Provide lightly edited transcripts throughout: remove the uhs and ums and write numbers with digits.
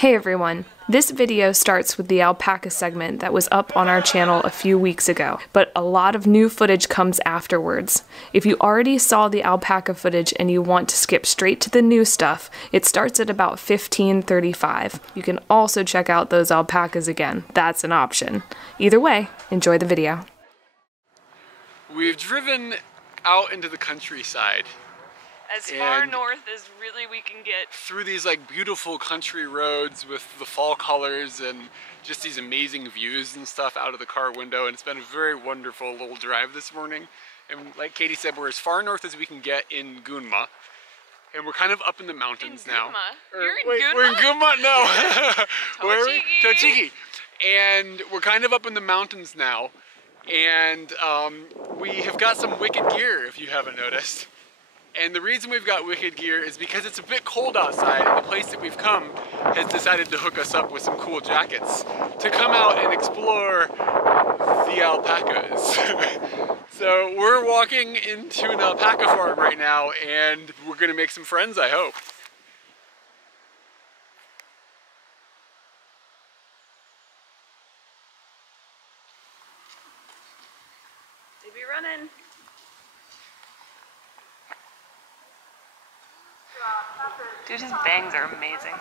Hey everyone, this video starts with the alpaca segment that was up on our channel a few weeks ago, but a lot of new footage comes afterwards. If you already saw the alpaca footage and you want to skip straight to the new stuff, it starts at about 15:35. You can also check out those alpacas again, that's an option. Either way, enjoy the video. We've driven out into the countryside. As far north as really we can get. Through these like beautiful country roads with the fall colors and just these amazing views and stuff out of the car window, and it's been a very wonderful little drive this morning. And like Katie said, we're as far north as we can get in Gunma. And we're kind of up in the mountains now. You're in Gunma? We're in Gunma? No. Where are we? Tochigi. Tochigi. And we're kind of up in the mountains now. And we have got some wicked gear, if you haven't noticed. And the reason we've got wicked gear is because it's a bit cold outside, and the place that we've come has decided to hook us up with some cool jackets to come out and explore the alpacas. So we're walking into an alpaca farm right now, and we're gonna make some friends, I hope. They be running. Dude, his bangs are amazing.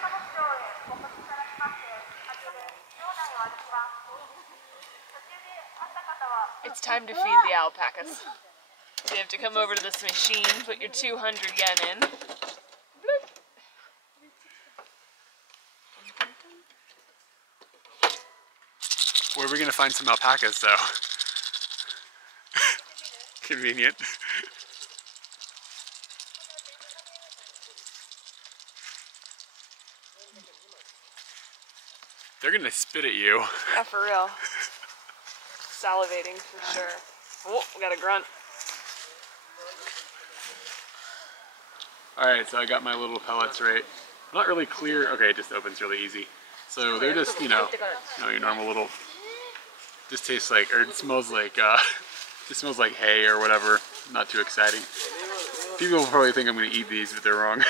It's time to feed the alpacas. You have to come over to this machine, put your 200 yen in. Where are we gonna find some alpacas though? Convenient. They're gonna spit at you. Yeah, for real. Salivating for sure. Oh, we got a grunt. Alright, so I got my little pellets right. Not really clear. Okay, it just opens really easy. So they're just, you know, your normal little, just tastes like, or it smells like hay or whatever. Not too exciting. People will probably think I'm gonna eat these, but they're wrong.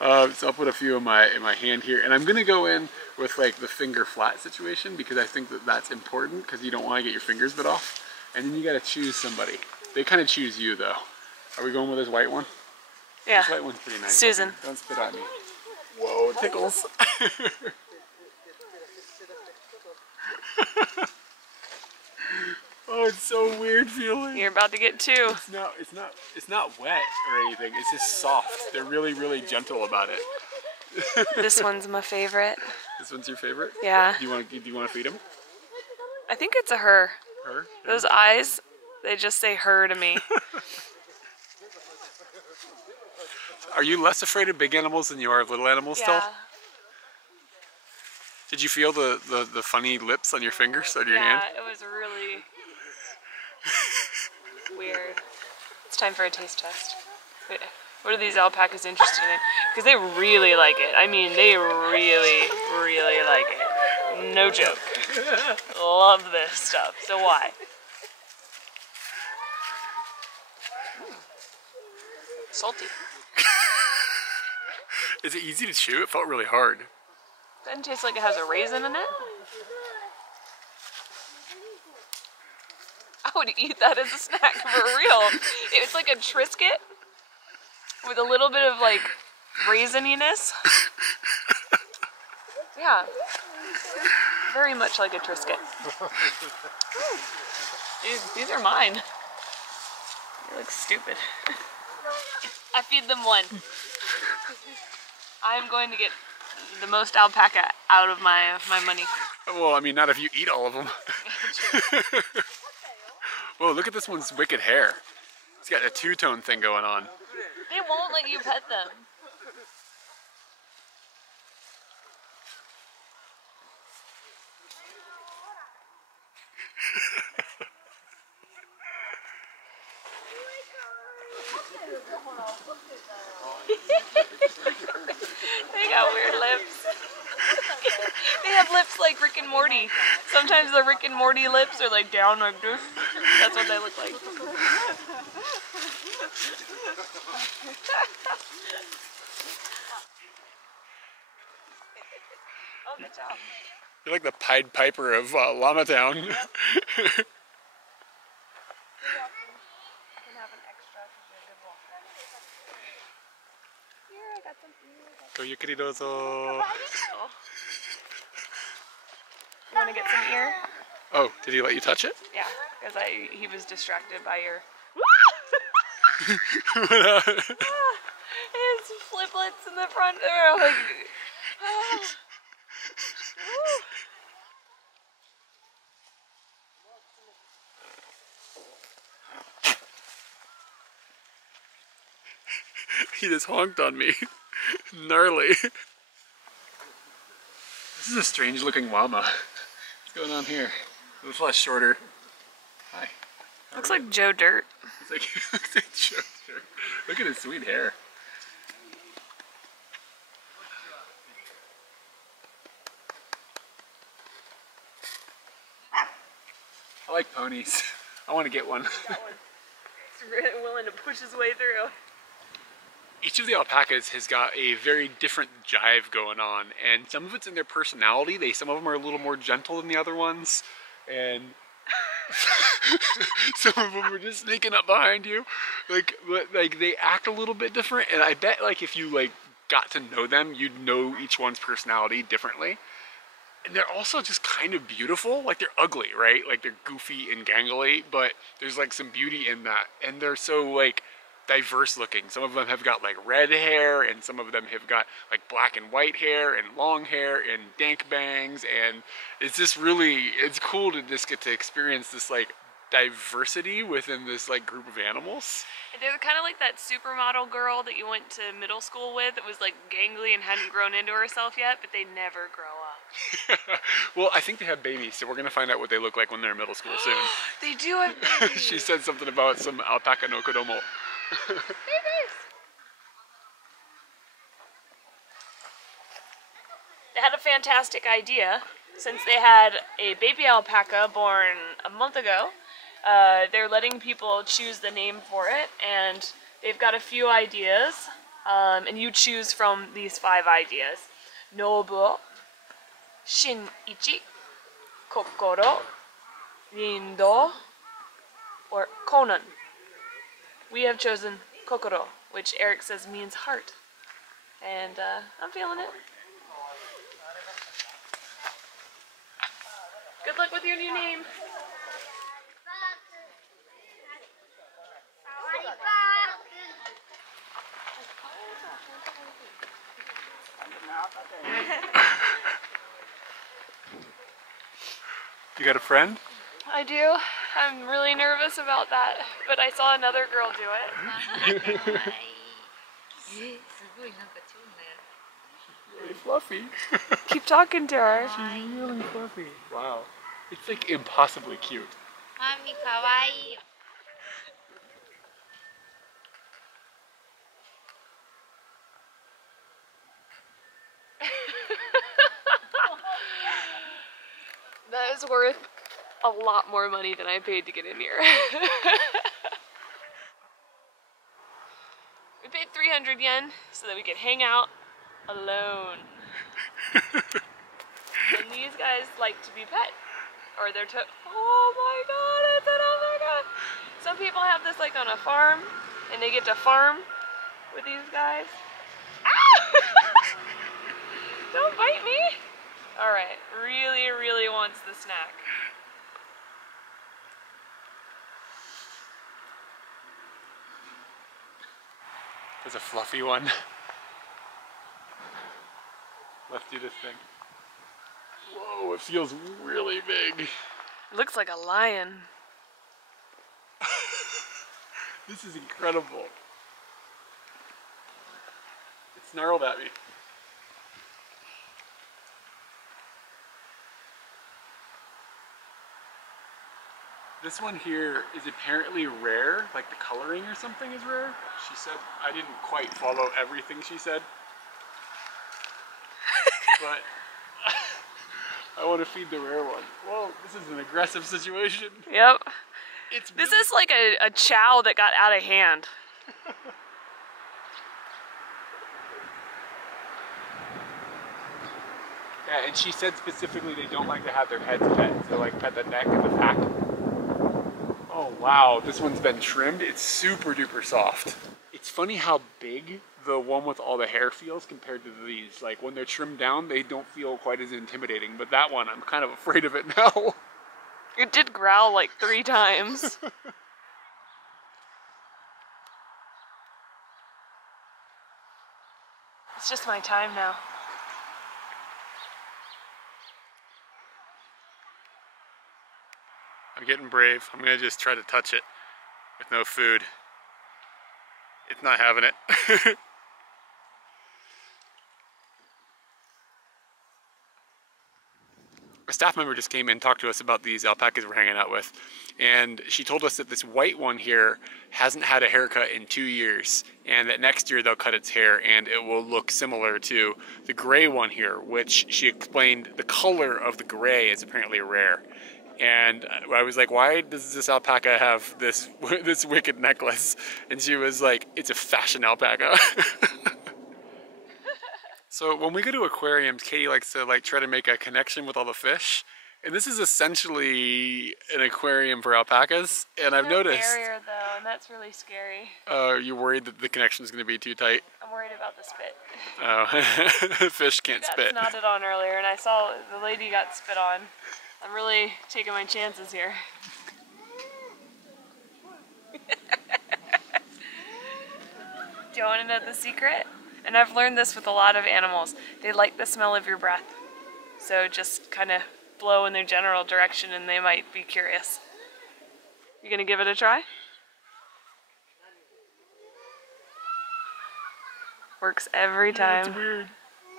So I'll put a few in my hand here, and I'm gonna go in with like the finger flat situation because I think that that's important because you don't want to get your fingers bit off, and then you got to choose somebody. They kind of choose you though. Are we going with this white one? Yeah. This white one's pretty nice. Susan. Don't spit at me. Whoa, it tickles. Oh, it's so weird feeling. You're about to get two. It's not wet or anything. It's just soft. They're really, really gentle about it. This one's my favorite. This one's your favorite? Yeah. Do you want to feed him? I think it's a her. Her? Those eyes, they just say her to me. Are you less afraid of big animals than you are of little animals still? Yeah. Did you feel the funny lips on your fingers, on your hand? Yeah, it was really weird. It's time for a taste test. Wait, what are these alpacas interested in? Because they really like it. I mean, they really, really like it. No joke. Love this stuff. So why? Salty. Is it easy to chew? It felt really hard. Doesn't taste like it has a raisin in it. I would eat that as a snack for real. It's like a Triscuit with a little bit of like raisininess. Yeah, very much like a Triscuit. These are mine. They look stupid. I feed them one. I'm going to get the most alpaca out of my money. Well, I mean, not if you eat all of them. Whoa, look at this one's wicked hair. It's got a two-tone thing going on. They won't let you pet them. They got weird lips. They have lips like Rick and Morty. Sometimes the Rick and Morty lips are like down like this. That's what they look like. Oh, good job. You're like the Pied Piper of Llama Town. Yep. Go yukiri dozo. You want to get some ear? Oh, did he let you touch it? Yeah, because he was distracted by your... His fliplets in the front there. Like, He just honked on me. Gnarly. This is a strange looking llama. What's going on here? It looks a lot shorter. Hi. looks like Joe Dirt. It's like, it looks like Joe Dirt. Look at his sweet hair. I like ponies. I want to get one. He's really willing to push his way through. Each of the alpacas has got a very different jive going on, and some of it's in their personality. Some of them are a little more gentle than the other ones, and some of them are just sneaking up behind you. Like they act a little bit different, and I bet like if you like got to know them, you'd know each one's personality differently. And they're also just kind of beautiful. Like they're ugly, right? Like they're goofy and gangly, but there's like some beauty in that, and they're so like diverse looking. Some of them have got like red hair, and some of them have got like black and white hair and long hair and dank bangs, and it's just really, it's cool to just get to experience this like diversity within this like group of animals. And they're kind of like that supermodel girl that you went to middle school with that was like gangly and hadn't grown into herself yet, but they never grow up. Well, I think they have babies, so we're gonna find out what they look like when they're in middle school soon. They do have babies. She said something about some alpaca no kodomo. They had a fantastic idea. Since they had a baby alpaca born a month ago, they're letting people choose the name for it, and they've got a few ideas, and you choose from these 5 ideas. Nobuo, Shinichi, Kokoro, Rindo, or Konan. We have chosen Kokoro, which Eric says means heart, and I'm feeling it. Good luck with your new name. You got a friend? I do. I'm really nervous about that, but I saw another girl do it. Really fluffy. Keep talking to her. She's really fluffy. Wow. It's like impossibly cute. Mami, kawaii. That is worth a lot more money than I paid to get in here. We paid 300 yen so that we could hang out alone. And these guys like to be pet. Or they're oh my god, it's an alpaca! Some people have this like on a farm, and they get to farm with these guys. Ah! Don't bite me! Alright, really wants the snack. There's a fluffy one. Let's do this thing. Whoa, it feels really big. It looks like a lion. This is incredible. It snarled at me. This one here is apparently rare, like the coloring or something is rare. She said, I didn't quite follow everything she said. But I want to feed the rare one. Whoa, this is an aggressive situation. Yep. This is like a chow that got out of hand. Yeah, and she said specifically they don't like to have their heads pet, so like pet the neck and the back. Oh wow, this one's been trimmed. It's super duper soft. It's funny how big the one with all the hair feels compared to these. Like when they're trimmed down, they don't feel quite as intimidating, but that one, I'm kind of afraid of it now. It did growl like 3 times. It's just my time now. I'm getting brave. I'm gonna just try to touch it with no food. It's not having it. A staff member just came in and talked to us about these alpacas we're hanging out with, and she told us that this white one here hasn't had a haircut in 2 years, and that next year they'll cut its hair and it will look similar to the gray one here, which she explained the color of the gray is apparently rare. And I was like, why does this alpaca have this wicked necklace? And she was like, it's a fashion alpaca. So when we go to aquariums, Katie likes to try to make a connection with all the fish. And this is essentially an aquarium for alpacas. And I've noticed. Barrier though, and that's really scary. Are you worried that the connection is going to be too tight? I'm worried about the spit. Oh, fish can't spit. Got snotted on earlier, and I saw the lady got spit on. I'm really taking my chances here. Do you want to know the secret? And I've learned this with a lot of animals. They like the smell of your breath. So just kind of blow in their general direction and they might be curious. You gonna give it a try? Works every time. It's weird.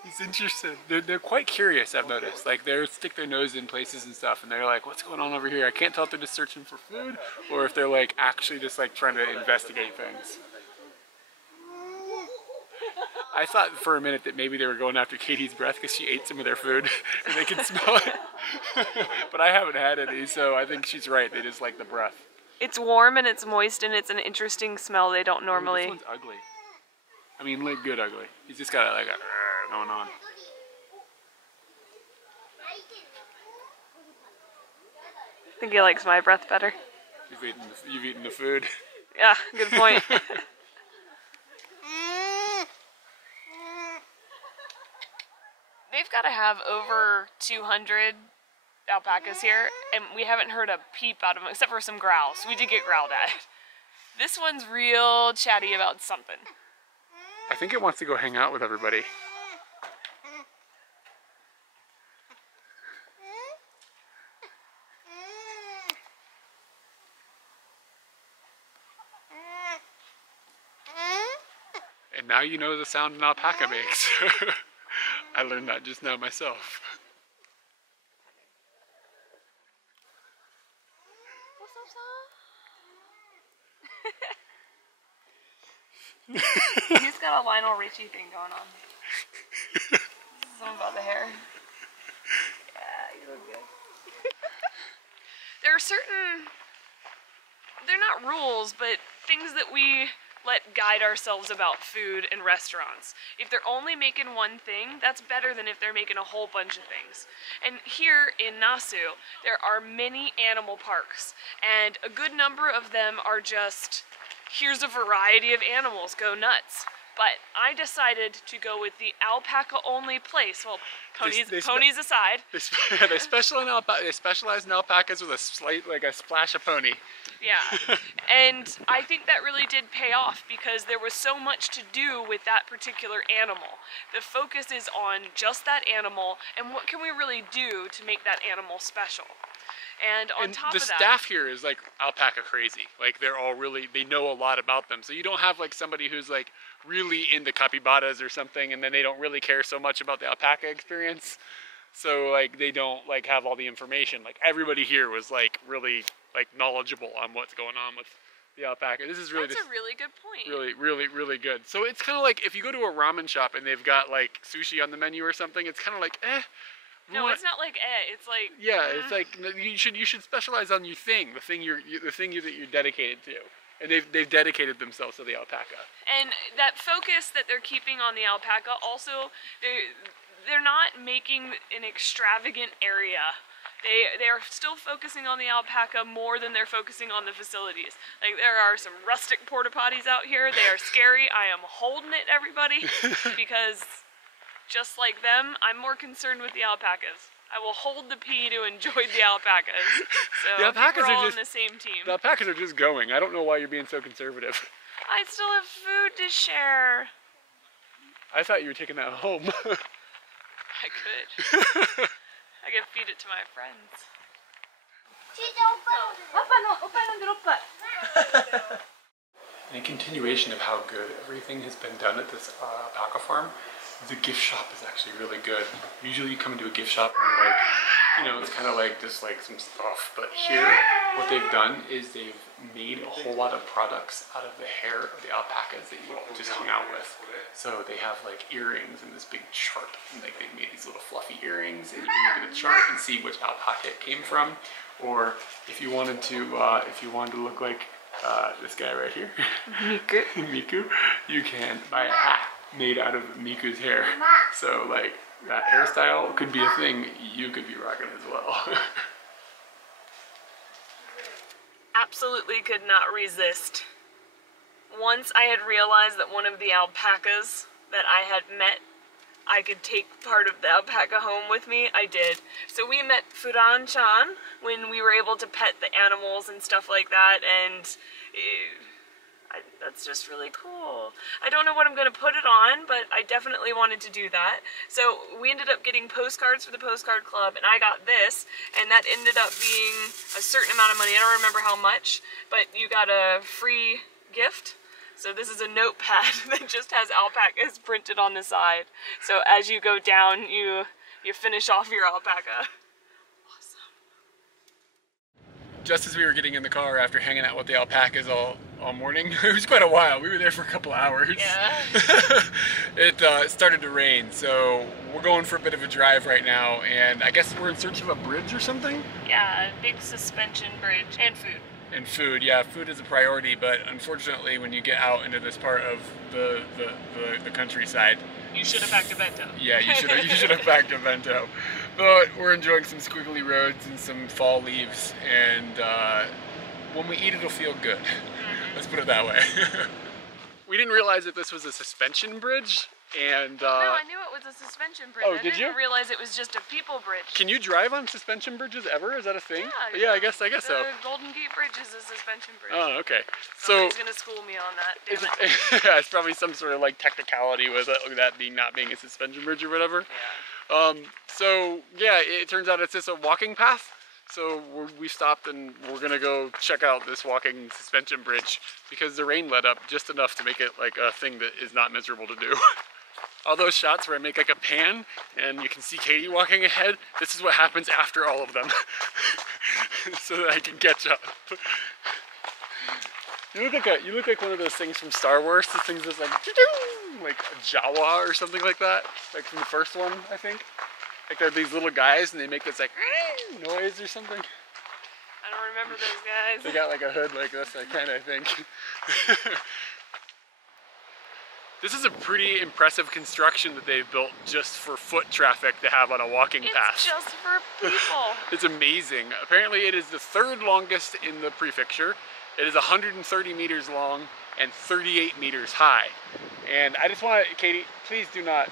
He's interested. They're quite curious, I've noticed. Like they'll stick their nose in places and stuff and they're like, what's going on over here? I can't tell if they're just searching for food or if they're like actually just like trying to investigate things. I thought for a minute that maybe they were going after Katie's breath because she ate some of their food and they can smell it. But I haven't had any, so I think she's right. They just like the breath. It's warm and it's moist and it's an interesting smell they don't normally... This one's ugly. I mean, like good ugly. He's just got like a going on. I think he likes my breath better. You've eaten the food. Yeah, good point. They've got to have over 200 alpacas here, and we haven't heard a peep out of them, except for some growls. We did get growled at. This one's real chatty about something. I think it wants to go hang out with everybody. And now you know the sound an alpaca makes. I learned that just now myself. He's got a Lionel Richie thing going on. Something about the hair. Yeah, you look good. There are certain, they're not rules, but things that we let guide ourselves about food and restaurants. If they're only making one thing, that's better than if they're making a whole bunch of things. And here in Nasu, there are many animal parks, and a good number of them are just, here's a variety of animals, go nuts. But I decided to go with the alpaca-only place. Well, ponies aside. They specialize in alpacas with a splash of pony. Yeah, and I think that really did pay off because there was so much to do with that particular animal. The focus is on just that animal and what can we really do to make that animal special. And on top of that, the staff here is like alpaca crazy. Like they're all really, they know a lot about them. So you don't have like somebody who's like really into capybaras or something and then they don't really care so much about the alpaca experience. So like they don't like have all the information. Like everybody here was like really like knowledgeable on what's going on with the alpaca. This is really That's a really good point. Really good. So it's kind of like if you go to a ramen shop and they've got like sushi on the menu or something, it's kind of like No, it's not like it's like it's like you should specialize on your thing, the thing that you're dedicated to. And they've dedicated themselves to the alpaca. And that focus that they're keeping on the alpaca, also, they're not making an extravagant area. They are still focusing on the alpaca more than they're focusing on the facilities. Like, there are some rustic porta potties out here. They are scary. I am holding it, everybody, because just like them, I'm more concerned with the alpacas. I will hold the pee to enjoy the alpacas. So The alpacas we're all are just on the same team. The alpacas are just going. I don't know why you're being so conservative. I still have food to share. I thought you were taking that home. I could. I could feed it to my friends. In continuation of how good everything has been done at this alpaca farm, the gift shop is actually really good. Usually you come into a gift shop and you're like, you know, it's kind of like just like some stuff. But here, what they've done is they've made a whole lot of products out of the hair of the alpacas that you just hung out with. So they have like earrings in this big chart. And like they've made these little fluffy earrings, and you can look at the chart and see which alpaca it came from. Or if you wanted to look like this guy right here, Miku. Miku, you can buy a hat made out of Miku's hair. So like that hairstyle could be a thing you could be rocking as well. Absolutely could not resist. Once I had realized that one of the alpacas that I had met, I could take part of the alpaca home with me, I did. So we met Furan-chan when we were able to pet the animals and stuff like that, and that's just really cool. I don't know what I'm going to put it on, but I definitely wanted to do that. So we ended up getting postcards for the postcard club, and I got this, and that ended up being a certain amount of money. I don't remember how much, but you got a free gift. So this is a notepad that just has alpacas printed on the side. So as you go down, you finish off your alpaca. Awesome. Just as we were getting in the car after hanging out with the alpacas all morning, it was quite a while. We were there for a couple hours. Yeah. It started to rain, so we're going for a bit of a drive right now, and I guess we're in search of a bridge or something? Yeah, a big suspension bridge and food. And food, yeah, food is a priority, but unfortunately when you get out into this part of the countryside, you should have packed a bento. Yeah, you should have packed a bento. But we're enjoying some squiggly roads and some fall leaves, and when we eat it'll feel good. Let's put it that way. We didn't realize that this was a suspension bridge, and no, I knew it was a suspension bridge. Oh, I did you? didn't realize it was just a people bridge. Can you drive on suspension bridges ever? Is that a thing? Yeah, I guess so. The Golden Gate Bridge is a suspension bridge. Oh, okay. Somebody's gonna school me on that. Damn it. Yeah, it's probably some sort of like technicality with it, that not being a suspension bridge or whatever. Yeah. So yeah, it turns out it's just a walking path. So we stopped and we're gonna go check out this walking suspension bridge because the rain let up just enough to make it like a thing that is not miserable to do. All those shots where I make like a pan and you can see Katie walking ahead, this is what happens after all of them. So that I can catch up. You look like one of those things from Star Wars, the things that's like a Jawa or something like that, like from the first one, I think. Like they're these little guys and they make this like noise or something. I don't remember those guys. They got like a hood like this, I kind of think. This is a pretty impressive construction that they've built just for foot traffic to have on a walking path. It's just for people. It's amazing. Apparently it is the third longest in the prefecture. It is 130 meters long and 38 meters high. And I just want to, Katie, please do not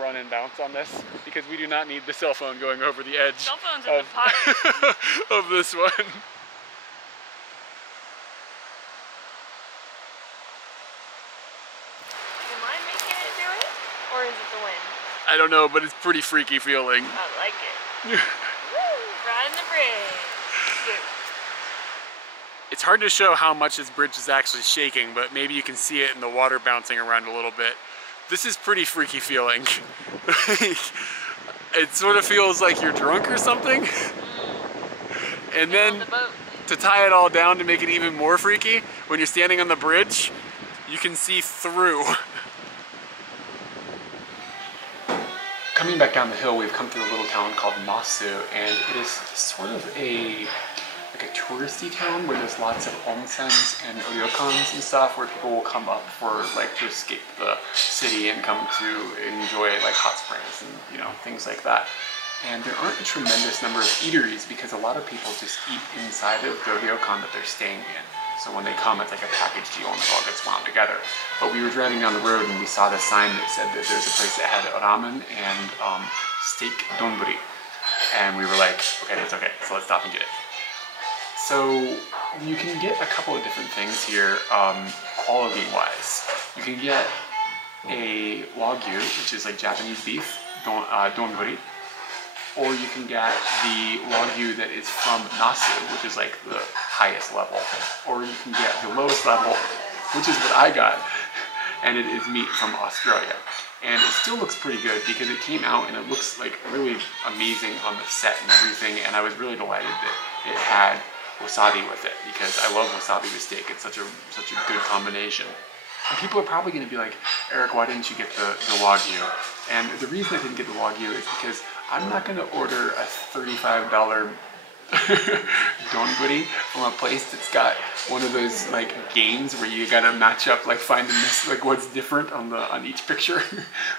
run and bounce on this because we do not need the cell phone going over the edge. Cell phone's in the pocket. Of this one. Am I making it do it? Or is it the wind? I don't know, but it's pretty freaky feeling. I like it. Woo! Riding the bridge. Good. It's hard to show how much this bridge is actually shaking, but maybe you can see it in the water bouncing around a little bit. This is pretty freaky feeling. It sort of feels like you're drunk or something. And then to tie it all down to make it even more freaky, when you're standing on the bridge, you can see through. Coming back down the hill, we've come through a little town called Masu, and it is sort of a like a touristy town where there's lots of onsens and ryokans and stuff where people will come up for like to escape the city and come to enjoy like hot springs and you know things like that. And there aren't a tremendous number of eateries because a lot of people just eat inside of the ryokan that they're staying in. So when they come, it's like a package deal and it all gets wound together. But we were driving down the road and we saw the sign that said that there's a place that had ramen and steak donburi. And we were like, okay, it's okay, so let's stop and get it. So you can get a couple of different things here quality-wise. You can get a wagyu, which is like Japanese beef, donburi. Or you can get the wagyu that is from nasu, which is like the highest level. Or you can get the lowest level, which is what I got, and it is meat from Australia. And it still looks pretty good because it came out and it looks like really amazing on the set and everything, and I was really delighted that it had wasabi with it because I love wasabi with steak. It's such a good combination. And people are probably going to be like, Eric, why didn't you get the wagyu? And the reason I didn't get the wagyu is because I'm not going to order a $35 donburi from a place that's got one of those like games where you got to match up, like find like what's different on each picture.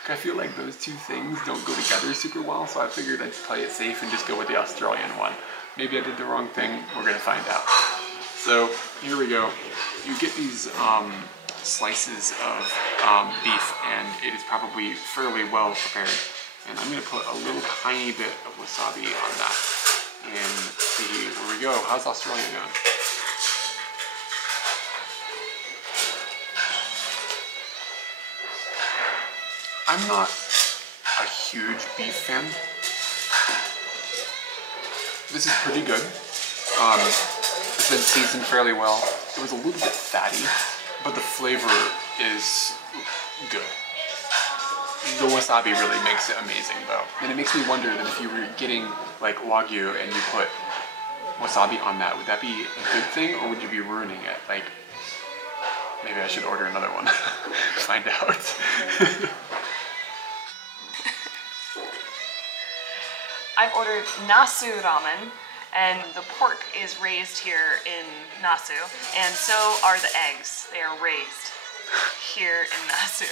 I feel like those two things don't go together super well, so I figured I'd play it safe and just go with the Australian one. Maybe I did the wrong thing. We're going to find out. So here we go. You get these slices of beef, and it is probably fairly well prepared. And I'm going to put a little tiny bit of wasabi on that and see where we go. How's Australia going? I'm not a huge beef fan. This is pretty good. It's been seasoned fairly well. It was a little bit fatty, but the flavor is good. The wasabi really makes it amazing though. And it makes me wonder that if you were getting like wagyu and you put wasabi on that, would that be a good thing or would you be ruining it? Like, maybe I should order another one. Find out. I've ordered nasu ramen, and the pork is raised here in nasu, and so are the eggs. They are raised here in nasu.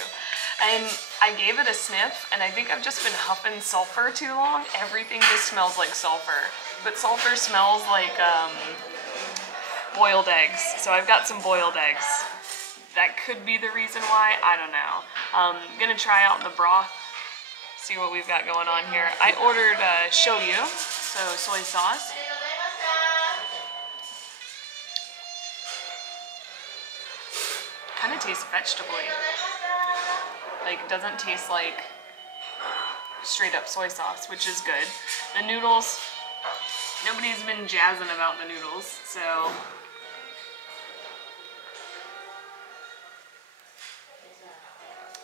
And I gave it a sniff, and I think I've just been huffing sulfur too long. Everything just smells like sulfur. But sulfur smells like boiled eggs. So I've got some boiled eggs. That could be the reason why, I don't know. I'm gonna try out the broth, see what we've got going on here. I ordered shoyu, so soy sauce. Kind of tastes vegetable-y. Like, it doesn't taste like straight up soy sauce, which is good. The noodles, nobody's been jazzing about the noodles, so.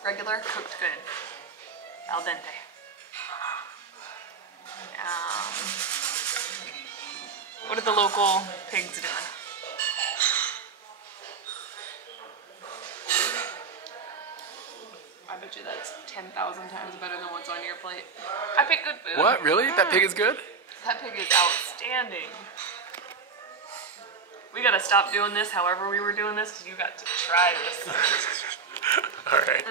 Regular, cooked good. Al dente. What are the local pigs doing? I bet you that's 10,000 times better than what's on your plate. I pick good food. What? Really? That pig is good? That pig is outstanding. We gotta stop doing this however we were doing this because you got to try this. Alright.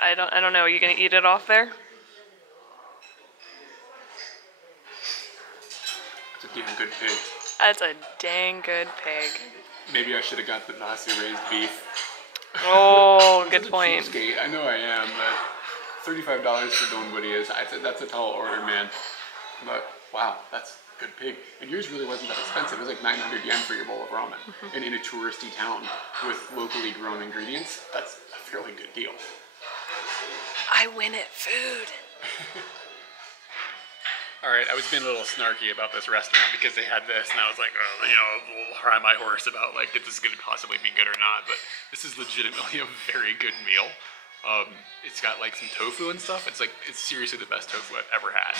I don't know, are you gonna eat it off there? It's a damn good pig. That's a dang good pig. Maybe I should have got the nasu raised beef. Oh, good point. Cheapskate. I know I am, but $35 for donburi is, that's a tall order, man. But wow, that's good pig. And yours really wasn't that expensive. It was like 900 yen for your bowl of ramen. And in a touristy town with locally grown ingredients, that's a fairly good deal. I win at food. Alright, I was being a little snarky about this restaurant because they had this, and I was like, oh, you know, we'll cry my horse about like if this is going to possibly be good or not, but this is legitimately a very good meal. It's got like some tofu and stuff. It's seriously the best tofu I've ever had.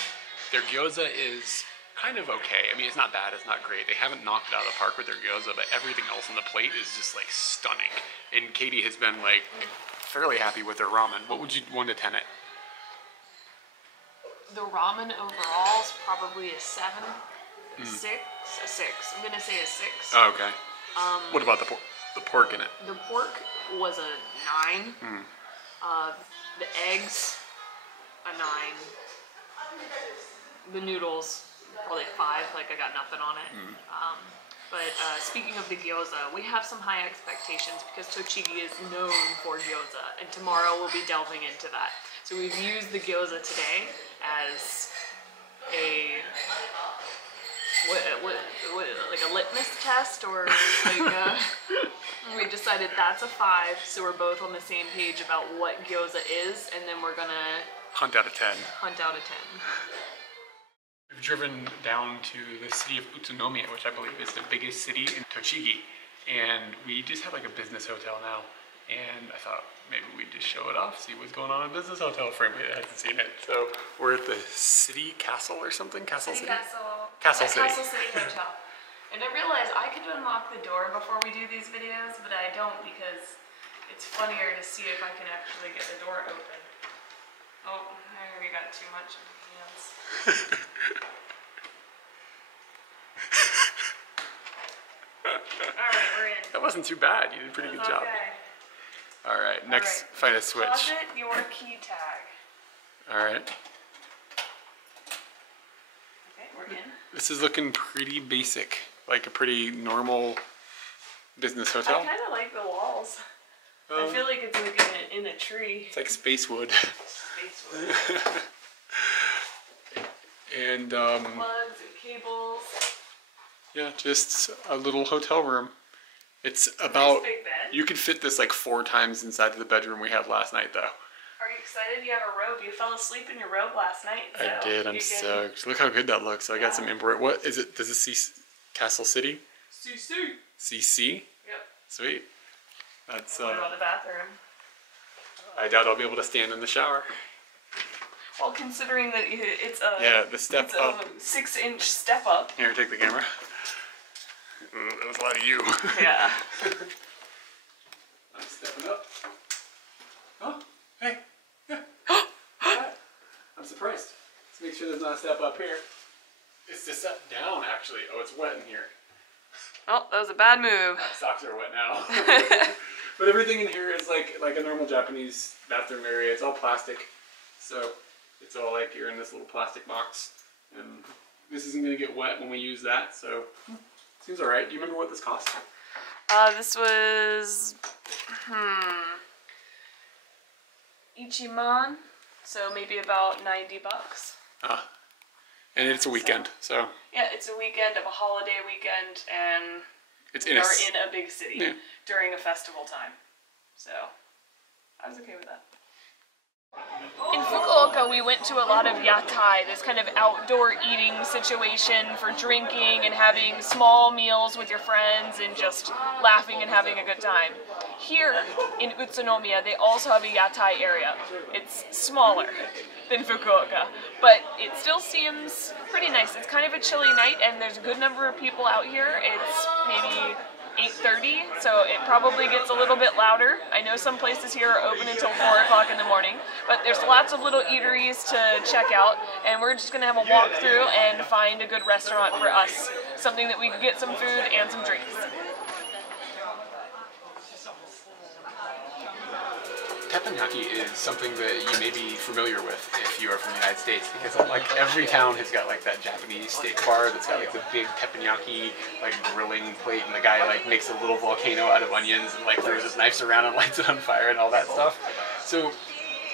Their gyoza is kind of okay. I mean, it's not bad, it's not great. They haven't knocked it out of the park with their gyoza, but everything else on the plate is just like stunning. And Katie has been like fairly happy with their ramen. What would you 1 to 10 it? The ramen overall is probably a 7. A six. I'm gonna say a 6. Oh, okay. What about the pork? The pork in it? The pork was a 9. The eggs, a 9. The noodles, probably 5. Like I got nothing on it. But speaking of the gyoza, we have some high expectations because Tochigi is known for gyoza, and tomorrow we'll be delving into that. So we've used the gyoza today as a like a litmus test, or like we decided that's a 5, so we're both on the same page about what gyoza is, and then we're gonna hunt out a 10. Hunt out a 10. We've driven down to the city of Utsunomiya, which I believe is the biggest city in Tochigi, and we just have like a business hotel now. And I thought maybe we'd just show it off, see what's going on in a business hotel. Frankly, I hasn't seen it. So we're at the city castle or something? Castle City? Castle City. Castle City Hotel. And I realized I could unlock the door before we do these videos, but I don't because it's funnier to see if I can actually get the door open. Oh, I already got too much in my hands. Alright, we're in. That wasn't too bad. You did a pretty good job. All right, next, find a switch. Deposit your key tag. All right. Okay, we're in. This is looking pretty basic, like a pretty normal business hotel. I kind of like the walls. I feel like it's like in a tree. It's like space wood. Space wood. And plugs and cables. yeah, just a little hotel room. It's about, nice big bed. You could fit this like 4 times inside of the bedroom we had last night though. Are you excited? You have a robe. You fell asleep in your robe last night. So I did, I'm stoked. Look how good that looks. So I got some embroidery. What is it? Does it see Castle City? CC. CC? Yep. Sweet. That's what about the bathroom? I doubt I'll be able to stand in the shower. Well, considering that it's a the step it's up. a 6-inch step up. Here, take the camera. Ooh, that was a lot of you. Yeah. I'm stepping up. Oh, hey. Yeah. I'm surprised. Let's make sure there's not a step up here. It's the step down, actually. Oh, it's wet in here. Oh, that was a bad move. My socks are wet now. But everything in here is like a normal Japanese bathroom area. It's all plastic. So it's all like you're in this little plastic box. And this isn't going to get wet when we use that. So seems all right. Do you remember what this cost? This was Ichiman, so maybe about $90. And it's a weekend, so yeah, it's a weekend of a holiday weekend, and it's we are in a big city during a festival time. So I was okay with that. In Fukuoka, we went to a lot of yatai, this kind of outdoor eating situation for drinking and having small meals with your friends and just laughing and having a good time. Here in Utsunomiya, they also have a yatai area. It's smaller than Fukuoka, but it still seems pretty nice. It's kind of a chilly night and there's a good number of people out here. It's maybe 8:30, so it probably gets a little bit louder. I know some places here are open until 4 o'clock in the morning, but there's lots of little eateries to check out, and we're just gonna have a walk through and find a good restaurant for us, something that we can get some food and some drinks. Teppanyaki is something that you may be familiar with if you are from the United States, because like every town has got like that Japanese steak bar that's got like the big teppanyaki like grilling plate, and the guy like makes a little volcano out of onions and like throws his knives around and lights it on fire and all that stuff. So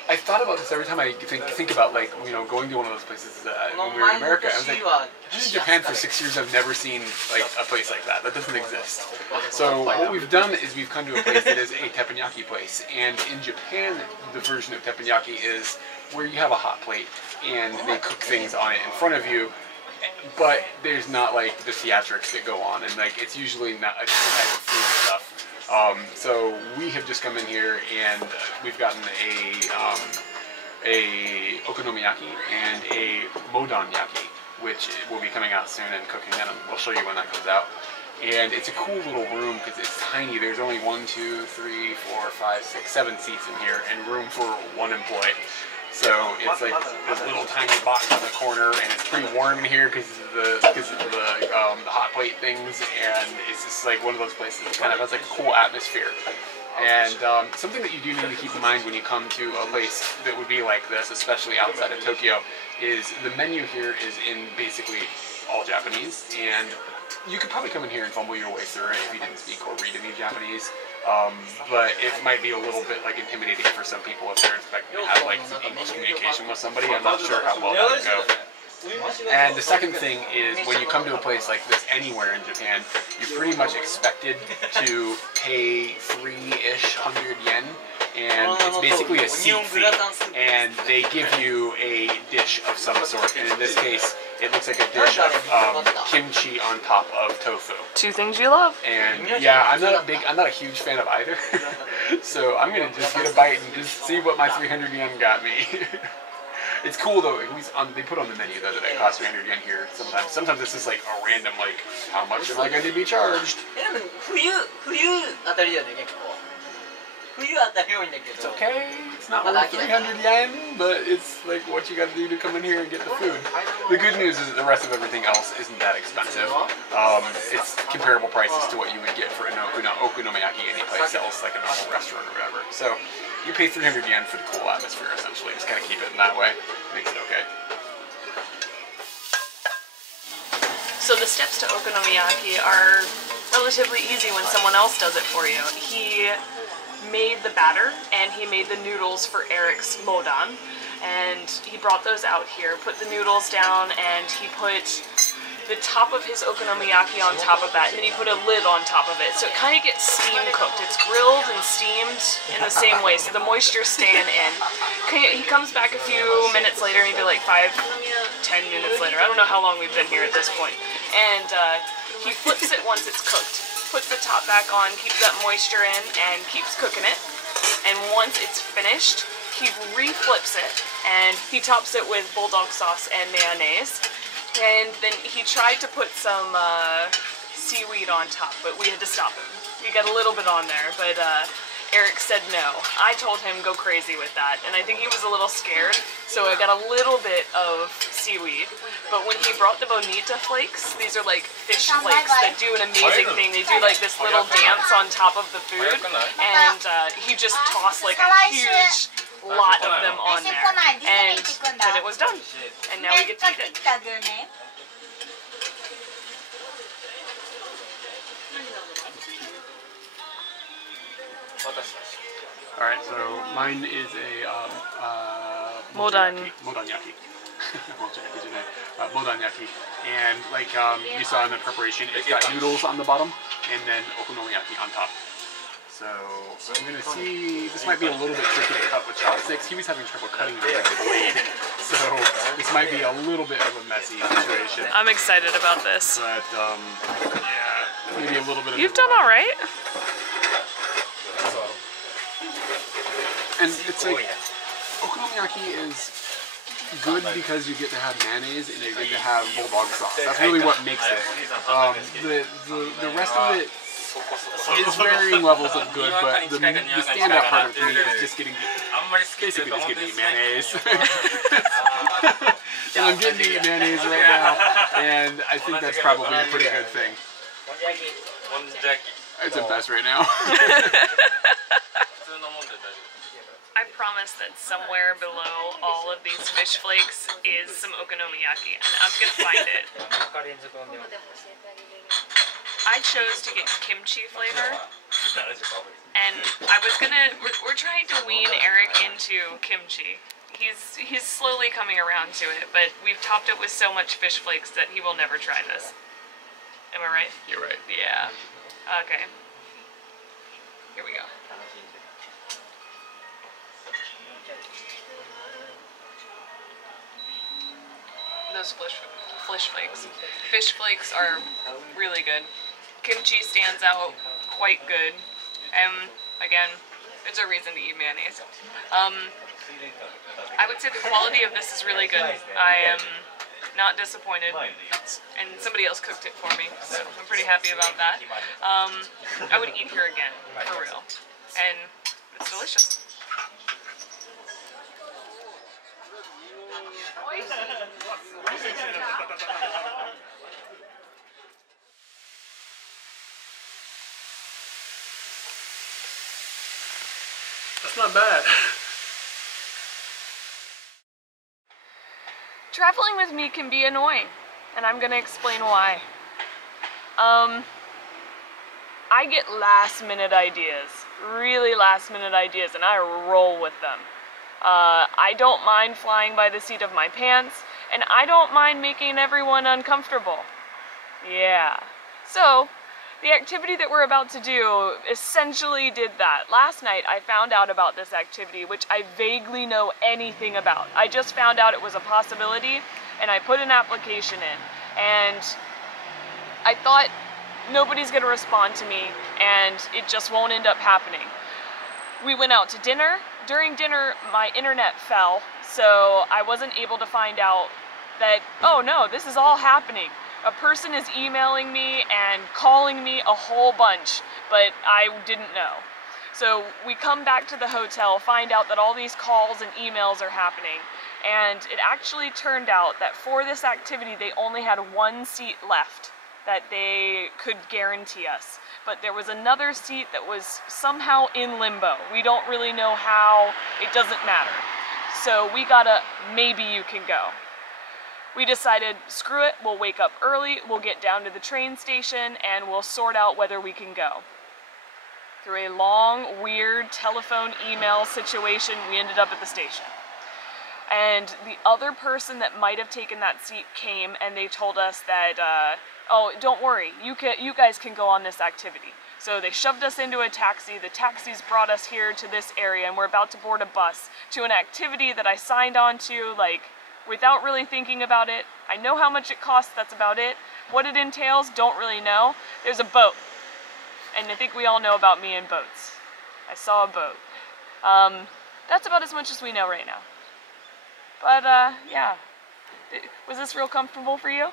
I thought about this every time I think about like, you know, going to one of those places when we were in America. I was like, I've been in Japan for 6 years, I've never seen like a place like that. That doesn't exist. So what we've done is we've come to a place that is a teppanyaki place. And in Japan, the version of teppanyaki is where you have a hot plate and they cook things on it in front of you, but there's not like the theatrics that go on, and like it's usually not a different type of food and stuff. So we have just come in here and we've gotten a okonomiyaki and a modonyaki, which will be coming out soon and cooking, and we'll show you when that comes out. And it's a cool little room because it's tiny. There's only 1, 2, 3, 4, 5, 6, 7 seats in here and room for 1 employee. So it's like this little tiny box in the corner, and it's pretty warm in here because of the hot plate things, and it's just like one of those places that kind of has like a cool atmosphere. And something that you do need to keep in mind when you come to a place that would be like this, especially outside of Tokyo, is the menu here is in basically all Japanese, and you could probably come in here and fumble your way through it if you didn't speak or read any Japanese. But it might be a little bit like intimidating for some people if they're expecting to have like some English communication with somebody. I'm not sure how well that would go. And the second thing is, when you come to a place like this anywhere in Japan, you're pretty much expected to pay 3-ish hundred yen, and it's basically a seat fee, and they give you a dish of some sort, and in this case, it looks like a dish of kimchi on top of tofu. Two things you love. And yeah, I'm not a huge fan of either, so I'm gonna just get a bite and just see what my 300 yen got me. It's cool though, at least they put on the menu though that it costs 300 yen here sometimes. Sometimes it's just like a random, like, how much am I going to be charged? It's okay, it's not worth 300 yen, but it's like what you gotta do to come in here and get the food. The good news is that the rest of everything else isn't that expensive. It's comparable prices to what you would get for an okonomiyaki anyplace else, like a normal restaurant or whatever. So you pay 300 yen for the cool atmosphere, essentially. Just kind of keep it in that way. Makes it okay. So the steps to okonomiyaki are relatively easy when someone else does it for you. He made the batter and he made the noodles for Eric's modan, and he brought those out here, put the noodles down, and he put the top of his okonomiyaki on top of that, and then he put a lid on top of it, so it kind of gets steam cooked. It's grilled and steamed in the same way, so the moisture's staying in. He comes back a few minutes later, maybe like 5-10 minutes later, I don't know how long we've been here at this point, and he flips it once it's cooked, puts the top back on, keeps that moisture in, and keeps cooking it. And once it's finished, he reflips it, and he tops it with bulldog sauce and mayonnaise. And then he tried to put some seaweed on top, but we had to stop him. He got a little bit on there, but Eric said no. I told him go crazy with that, and I think he was a little scared, so I got a little bit of seaweed. But when he brought the bonita flakes, these are like fish flakes that do an amazing thing. They do like this little dance on top of the food, and he just tossed like a huge lot of them on there, and then it was done. And now we get to eat it. Alright, so mine is a Modanyaki. Modanyaki. Modanyaki. And like you saw in the preparation, it's got noodles on the bottom and then okonomiyaki on top. So I'm gonna see, this might be a little bit tricky to cut with chopsticks. He was having trouble cutting with like a blade. So this might be a little bit of a messy situation. I'm excited about this. But yeah, maybe a little bit of You've done alright. And it's like, okonomiyaki is good because you get to have mayonnaise and you get to have bulldog sauce. That's really what makes it. The rest of it is varying levels of good, but the standout part of me is just getting, basically just getting to eat mayonnaise. And I'm getting to eat mayonnaise right now, and I think that's probably a pretty good thing. It's the best right now. I promise that somewhere below all of these fish flakes is some okonomiyaki, and I'm gonna find it. I chose to get kimchi flavor, and we're trying to wean Eric into kimchi. He's slowly coming around to it, but we've topped it with so much fish flakes that he will never try this. Am I right? You're right. Yeah. Okay. Here we go. Those fish flakes are really good. Kimchi stands out quite good, and again, it's a reason to eat mayonnaise. I would say the quality of this is really good. I am not disappointed, and somebody else cooked it for me, so I'm pretty happy about that. I would eat here again, for real, and it's delicious. That's not bad. Traveling with me can be annoying, and I'm gonna explain why. I get last minute ideas, really last minute ideas, and I roll with them. I don't mind flying by the seat of my pants, and I don't mind making everyone uncomfortable. Yeah. So, the activity that we're about to do essentially did that. Last night I found out about this activity, which I vaguely know anything about. I just found out it was a possibility, and I put an application in. And I thought, nobody's gonna respond to me, and it just won't end up happening. We went out to dinner. During dinner, my internet fell, so I wasn't able to find out that, oh no, this is all happening. A person is emailing me and calling me a whole bunch, but I didn't know. So we come back to the hotel, find out that all these calls and emails are happening, and it actually turned out that for this activity they only had one seat left that they could guarantee us. But there was another seat that was somehow in limbo. We don't really know how, it doesn't matter. So we got a maybe you can go. We decided, screw it, we'll wake up early, we'll get down to the train station, and we'll sort out whether we can go. Through a long, weird telephone email situation, we ended up at the station. And the other person that might have taken that seat came, and they told us that, oh, don't worry, you guys can go on this activity. So they shoved us into a taxi, the taxis brought us here to this area, and we're about to board a bus to an activity that I signed on to, like, without really thinking about it. I know how much it costs, that's about it. What it entails, don't really know. There's a boat. And I think we all know about me and boats. I saw a boat. That's about as much as we know right now. But, yeah. Was this real comfortable for you?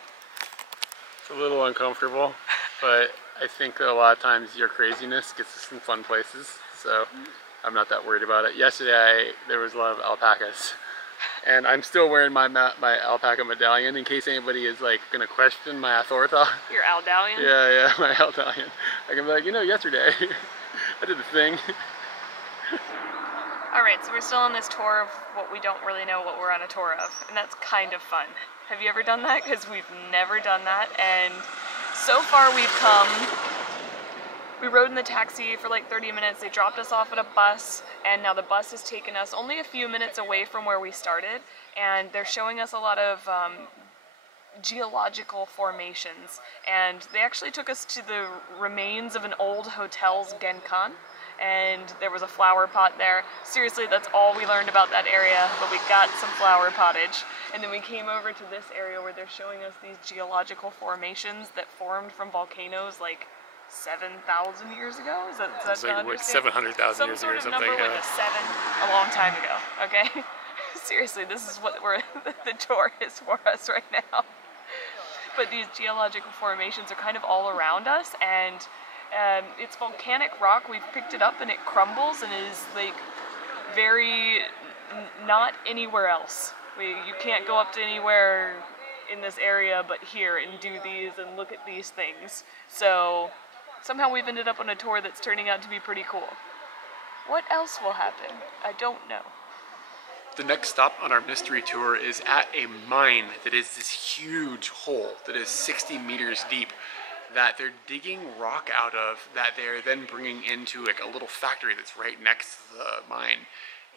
It's a little uncomfortable, but I think a lot of times your craziness gets us in fun places, so I'm not that worried about it. Yesterday, there was a lot of alpacas. And I'm still wearing my alpaca medallion in case anybody is like gonna question my authority. Your Aldallion? Yeah, my Aldallion. I can be like, you know, yesterday I did the thing. Alright, so we're still on this tour of what we don't really know what we're on a tour of, and that's kind of fun. Have you ever done that? Because we've never done that, and so far we rode in the taxi for like 30 minutes, they dropped us off at a bus, and now the bus has taken us only a few minutes away from where we started, and they're showing us a lot of geological formations, and they actually took us to the remains of an old hotel's genkan, and there was a flower pot there. Seriously, that's all we learned about that area, but we got some flower pottage. And then we came over to this area where they're showing us these geological formations that formed from volcanoes like 7,000 years ago? Is that it's like 700,000 years ago or something. Some sort of number with a 7 a long time ago, okay? Seriously, this is what the tour is for us right now. But these geological formations are kind of all around us, and it's volcanic rock. We've picked it up and it crumbles and is like very not anywhere else. You can't go up to anywhere in this area but here and do these and look at these things. So somehow we've ended up on a tour that's turning out to be pretty cool. What else will happen? I don't know. The next stop on our mystery tour is at a mine that is this huge hole that is 60 meters deep that they're digging rock out of, that they're then bringing into like a little factory that's right next to the mine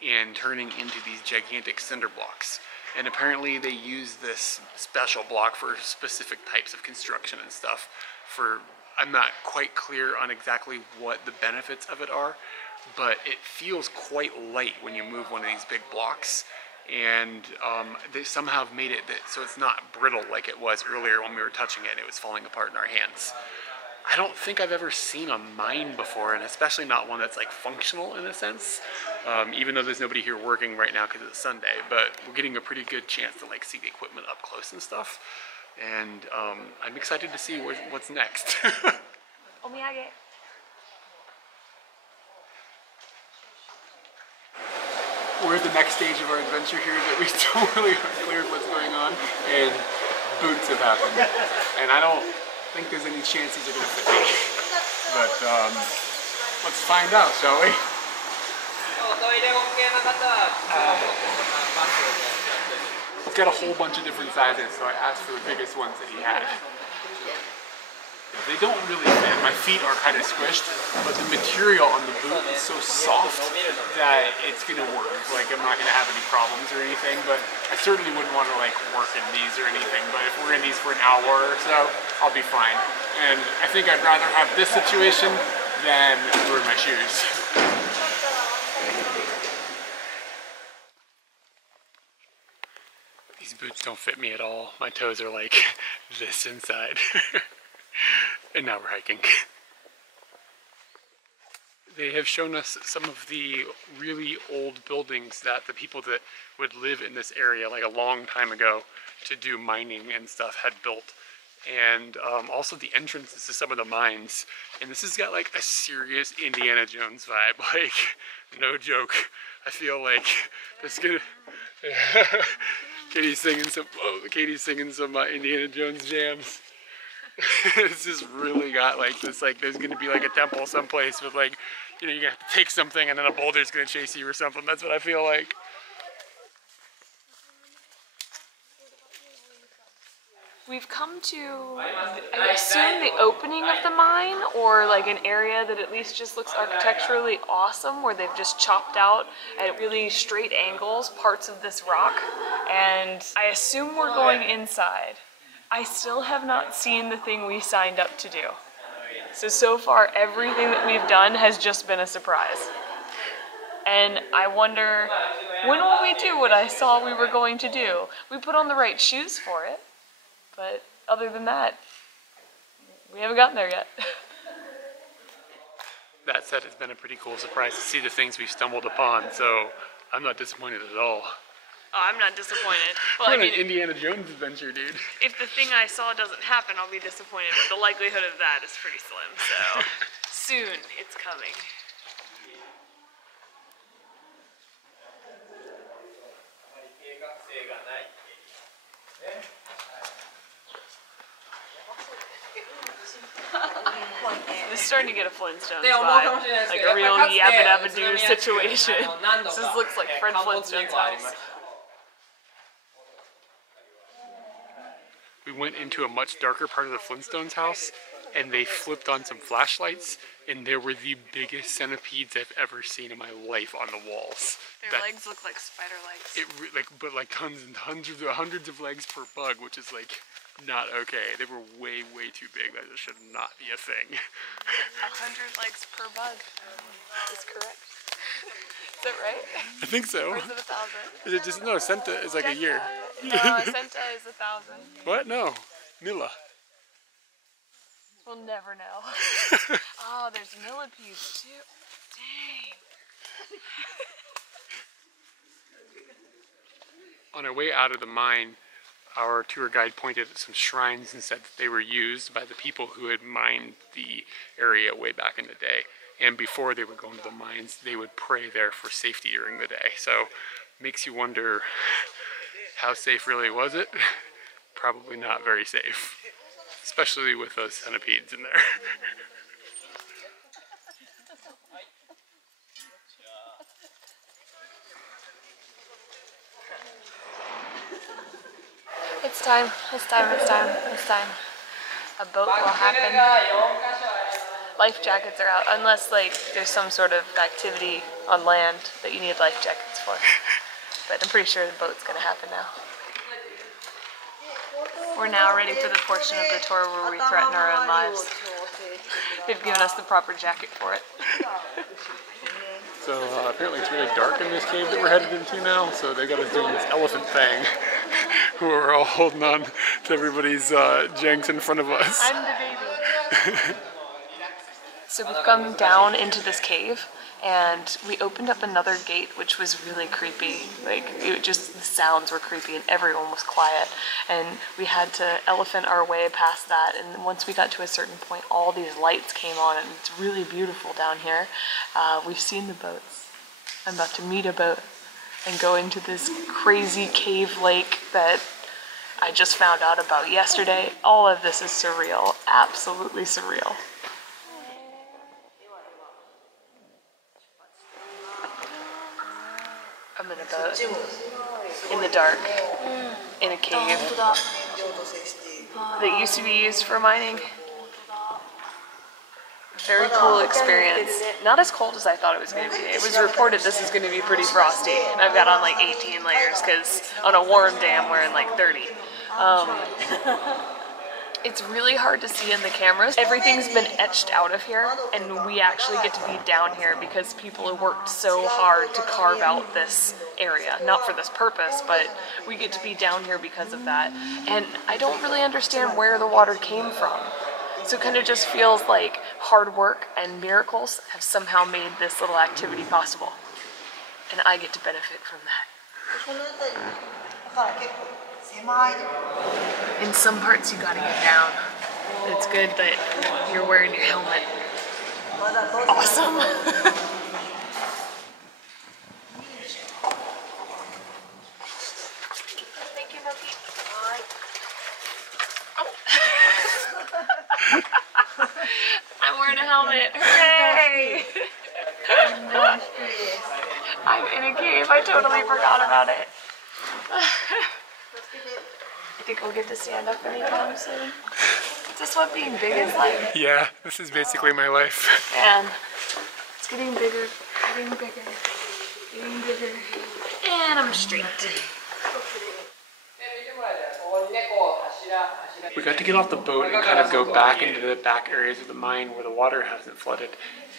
and turning into these gigantic cinder blocks. And apparently they use this special block for specific types of construction and stuff. I'm not quite clear on exactly what the benefits of it are, but it feels quite light when you move one of these big blocks. And they somehow have made it so it's not brittle like it was earlier when we were touching it and it was falling apart in our hands. I don't think I've ever seen a mine before, and especially not one that's like functional in a sense, even though there's nobody here working right now because it's Sunday, but we're getting a pretty good chance to like see the equipment up close and stuff. And I'm excited to see what's next. Omiyage. We're at the next stage of our adventure here that we still really aren't clear of what's going on, and boots have happened. And I don't think there's any chance these are going to fit me. But let's find out, shall we? He's got a whole bunch of different sizes, so I asked for the biggest ones that he had. They don't really fit. My feet are kind of squished, but the material on the boot is so soft that it's gonna work. Like, I'm not gonna have any problems or anything, but I certainly wouldn't want to like work in these or anything. But if we're in these for an hour or so, I'll be fine. And I think I'd rather have this situation than wear my shoes. These boots don't fit me at all. My toes are like this inside. And now we're hiking. They have shown us some of the really old buildings that the people that would live in this area like a long time ago to do mining and stuff had built. And also the entrances to some of the mines. And this has got like a serious Indiana Jones vibe. Like, no joke. I feel like this is gonna... Katie's singing some Indiana Jones jams. This just really got like this, like there's gonna be like a temple someplace with like, you know, you're gonna have to take something and then a boulder's gonna chase you or something. That's what I feel like. We've come to, I assume, the opening of the mine, or like an area that at least just looks architecturally awesome, where they've just chopped out at really straight angles parts of this rock. And I assume we're going inside. I still have not seen the thing we signed up to do. So far, everything that we've done has just been a surprise. And I wonder, when will we do what I saw we were going to do? We put on the right shoes for it, but other than that, we haven't gotten there yet. That said, it's been a pretty cool surprise to see the things we've stumbled upon, so I'm not disappointed at all. Oh, I'm not disappointed. Well, We're on an Indiana Jones adventure, dude. If the thing I saw doesn't happen, I'll be disappointed, but the likelihood of that is pretty slim, so soon it's coming. This is starting to get a Flintstones vibe, like a real Yabba Dabba Doo situation. This looks like Fred Flintstone's house. We went into a much darker part of the Flintstones house, and they flipped on some flashlights, and there were the biggest centipedes I've ever seen in my life on the walls. Their legs look like spider legs. But like tons and hundreds of legs per bug, which is like not okay. They were way too big. That should not be a thing. 100 legs per bug is correct. Is that right? I think so. Or is it 1,000? Is it just, no, Senta is like a year. No, Senta is 1,000. What? No. Mila. We'll never know. Oh, there's millipedes too. Dang. On our way out of the mine, our tour guide pointed at some shrines and said that they were used by the people who had mined the area way back in the day. And before they would go into the mines, they would pray there for safety during the day. So, makes you wonder, how safe really was it? Probably not very safe. Especially with those centipedes in there. It's time. A boat will happen. Life jackets are out, unless like there's some sort of activity on land that you need life jackets for. But I'm pretty sure the boat's gonna happen now. We're now ready for the portion of the tour where we threaten our own lives. They've given us the proper jacket for it. So apparently it's really dark in this cave that we're headed into now, so they got us doing this elephant thing. We're all holding on to everybody's janks in front of us. I'm the baby. So we've come down into this cave, and we opened up another gate, which was really creepy. Like, it just, the sounds were creepy and everyone was quiet. And we had to elephant our way past that, and once we got to a certain point, all these lights came on, and it's really beautiful down here. We've seen the boats. I'm about to meet a boat. and go into this crazy cave lake that I just found out about yesterday. All of this is surreal, absolutely surreal. I'm in a boat, in the dark, in a cave that used to be used for mining. Very cool experience. Not as cold as I thought it was going to be. It was reported this is going to be pretty frosty, and I've got on like 18 layers because on a warm day I'm wearing like 30. It's really hard to see in the cameras. Everything's been etched out of here, and we actually get to be down here because people have worked so hard to carve out this area. Not for this purpose, but we get to be down here because of that. And I don't really understand where the water came from. So it kind of just feels like hard work and miracles have somehow made this little activity possible. And I get to benefit from that. In some parts you gotta get down. It's good that you're wearing your helmet. Awesome! Thank you, Monkey. Oh. I'm wearing a helmet. Hooray! I'm in a cave. I totally forgot about it. I think we'll get to stand up anytime soon. Is this what being big is like? Yeah, this is basically my life. Man, it's getting bigger, getting bigger, getting bigger. And I'm straight. We got to get off the boat and kind of go back into the back areas of the mine where the water hasn't flooded.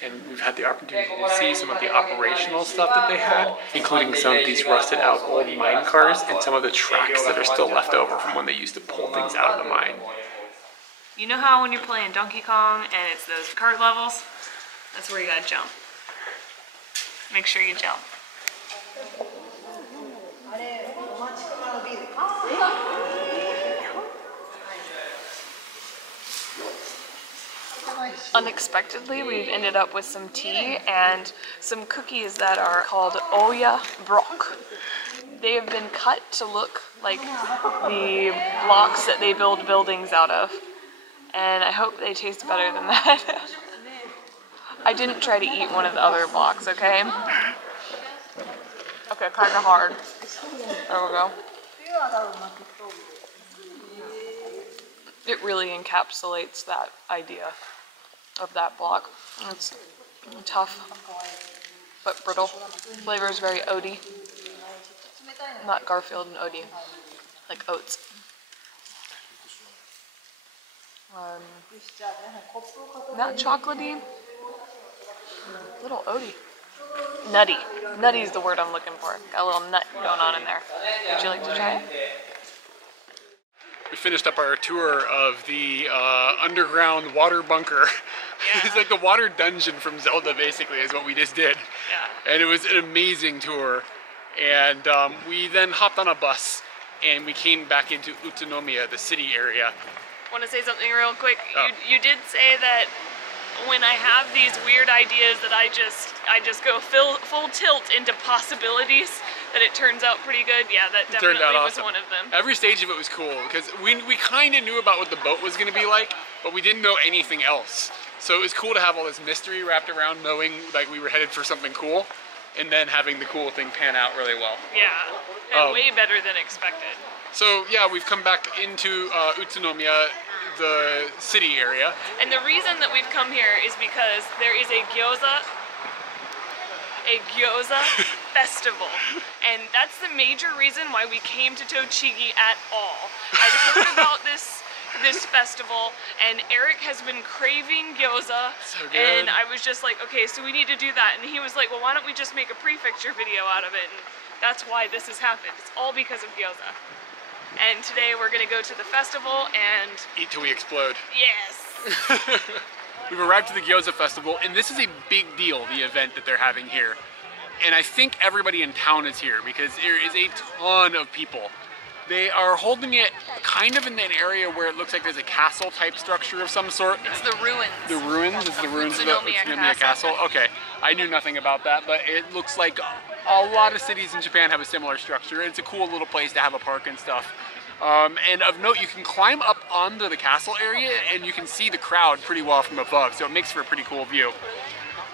And we've had the opportunity to see some of the operational stuff that they had, including some of these rusted out old mine cars and some of the tracks that are still left over from when they used to pull things out of the mine. You know how when you're playing Donkey Kong and it's those kart levels? That's where you gotta jump. Make sure you jump. Unexpectedly, we've ended up with some tea and some cookies that are called Oya Brock. They have been cut to look like the blocks that they build buildings out of, and I hope they taste better than that. I didn't try to eat one of the other blocks, okay? Okay, kind of hard. There we go. It really encapsulates that idea of that block. It's tough, but brittle. Flavor is very oaty. Not Garfield and oaty, like oats. Not chocolatey, a little oaty. Nutty. Nutty is the word I'm looking for. Got a little nut going on in there. Would you like to try it? We finished up our tour of the underground water bunker. Yeah. It's like the water dungeon from Zelda, basically, is what we just did. Yeah. And it was an amazing tour. And we then hopped on a bus and we came back into Utsunomiya, the city area. Want to say something real quick? Oh. You did say that when I have these weird ideas that I just go full tilt into possibilities, that it turns out pretty good. Yeah, that definitely was awesome. One of them. Every stage of it was cool because we kind of knew about what the boat was going to be like, but we didn't know anything else. So it was cool to have all this mystery wrapped around knowing like we were headed for something cool, and then having the cool thing pan out really well. Yeah, and way better than expected. So yeah, we've come back into Utsunomiya, the city area. And the reason that we've come here is because there is a Gyoza Festival. And that's the major reason why we came to Tochigi at all. I'd heard about this festival, and Eric has been craving gyoza, so good. And I was just like, okay, so we need to do that. And he was like, well, why don't we just make a prefecture video out of it? And that's why this has happened. It's all because of gyoza. And today we're gonna go to the festival and eat till we explode. Yes. We've arrived to the Gyoza Festival, and this is a big deal, the event that they're having here. And I think everybody in town is here because there is a ton of people. They are holding it kind of in an area where it looks like there's a castle type structure of some sort. It's the ruins. The ruins? It's the ruins of the Utsunomiya Castle? Okay, I knew nothing about that, but it looks like A lot of cities in Japan have a similar structure. It's a cool little place to have a park and stuff. And of note, you can climb up onto the castle area and you can see the crowd pretty well from above, so it makes for a pretty cool view.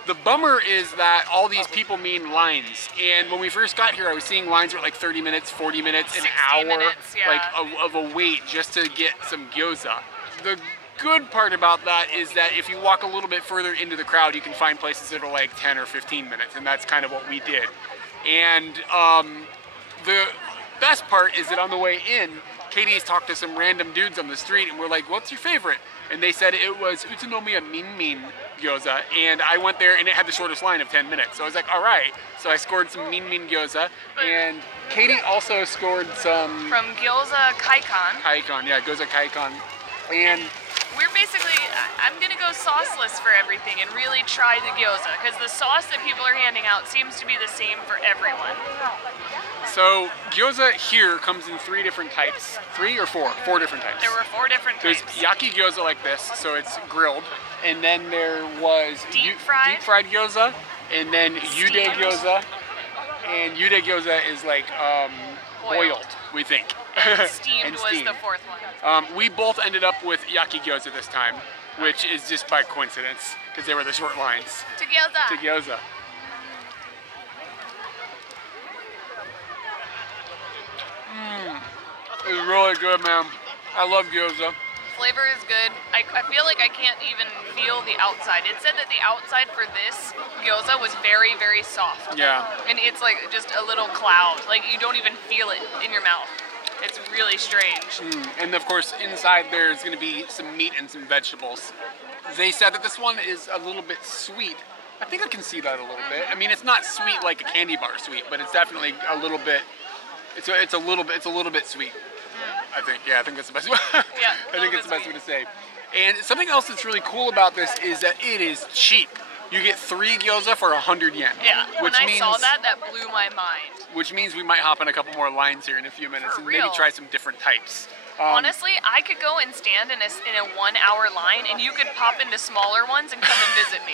The bummer is that all these people mean lines, and when we first got here I was seeing lines were like 30 minutes, 40 minutes, an hour, minutes, yeah. like of a wait just to get some gyoza. The good part about that is that if you walk a little bit further into the crowd you can find places that are like 10 or 15 minutes, and that's kind of what we did. And the best part is that on the way in, Katie's talked to some random dudes on the street and we're like, what's your favorite? And they said it was Utsunomiya Min Gyoza, and I went there and it had the shortest line of 10 minutes. So I was like, all right. So I scored some Min Gyoza, and Katie also scored some... From Gyoza Kaikon. Kaikon, yeah, Gyoza Kaikon. And we're basically, I'm gonna go sauceless for everything and really try the gyoza, because the sauce that people are handing out seems to be the same for everyone. so gyoza here comes in 3 different types. 3 or 4? 4 different types. There were 4 different There's types. yaki gyoza like this, so it's grilled. And then there was Deep fried gyoza, and then yude Steamed. gyoza. And yude gyoza is like boiled, we think. And steamed And was steamed. the 4th one. We both ended up with yaki gyoza this time, which is just by coincidence, because they were the short lines To gyoza. to gyoza. It's really good, man. I love gyoza. Flavor is good. I feel like I can't even feel the outside. It said that the outside for this gyoza was very, very soft. Yeah. And it's like just a little cloud. Like you don't even feel it in your mouth. It's really strange. And of course, inside there's going to be some meat and some vegetables. They said that this one is a little bit sweet. I think I can see that a little bit. I mean, it's not sweet like a candy bar sweet, but it's definitely a little bit. It's a little bit sweet. I think. Yeah, I think that's the best way. Yeah, I think it's the best way to say. And something else that's really cool about this is that it is cheap. You get 3 gyoza for 100 yen. Yeah, when I means, saw that, that blew my mind. Which means we might hop on a couple more lines here in a few minutes For and real. maybe try some different types. Honestly, I could go and stand in a 1-hour line, and you could pop into smaller ones and come and visit me.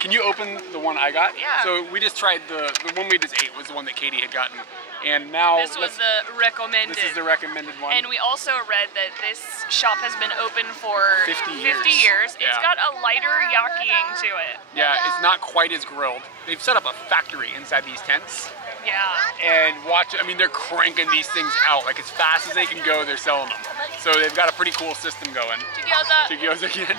Can you open the one I got? Yeah. So we just tried the one we just ate was the one that Katie had gotten. And now This was the recommended. This is the recommended one. And we also read that this shop has been open for 50 years. It's Yeah. got a lighter yakiing to it. Yeah, it's not quite as grilled. They've set up a factory inside these tents. Yeah. And watch, I mean, they're cranking these things out. Like as fast as they can go, they're selling them. So they've got a pretty cool system going. To gyoza. To gyoza again.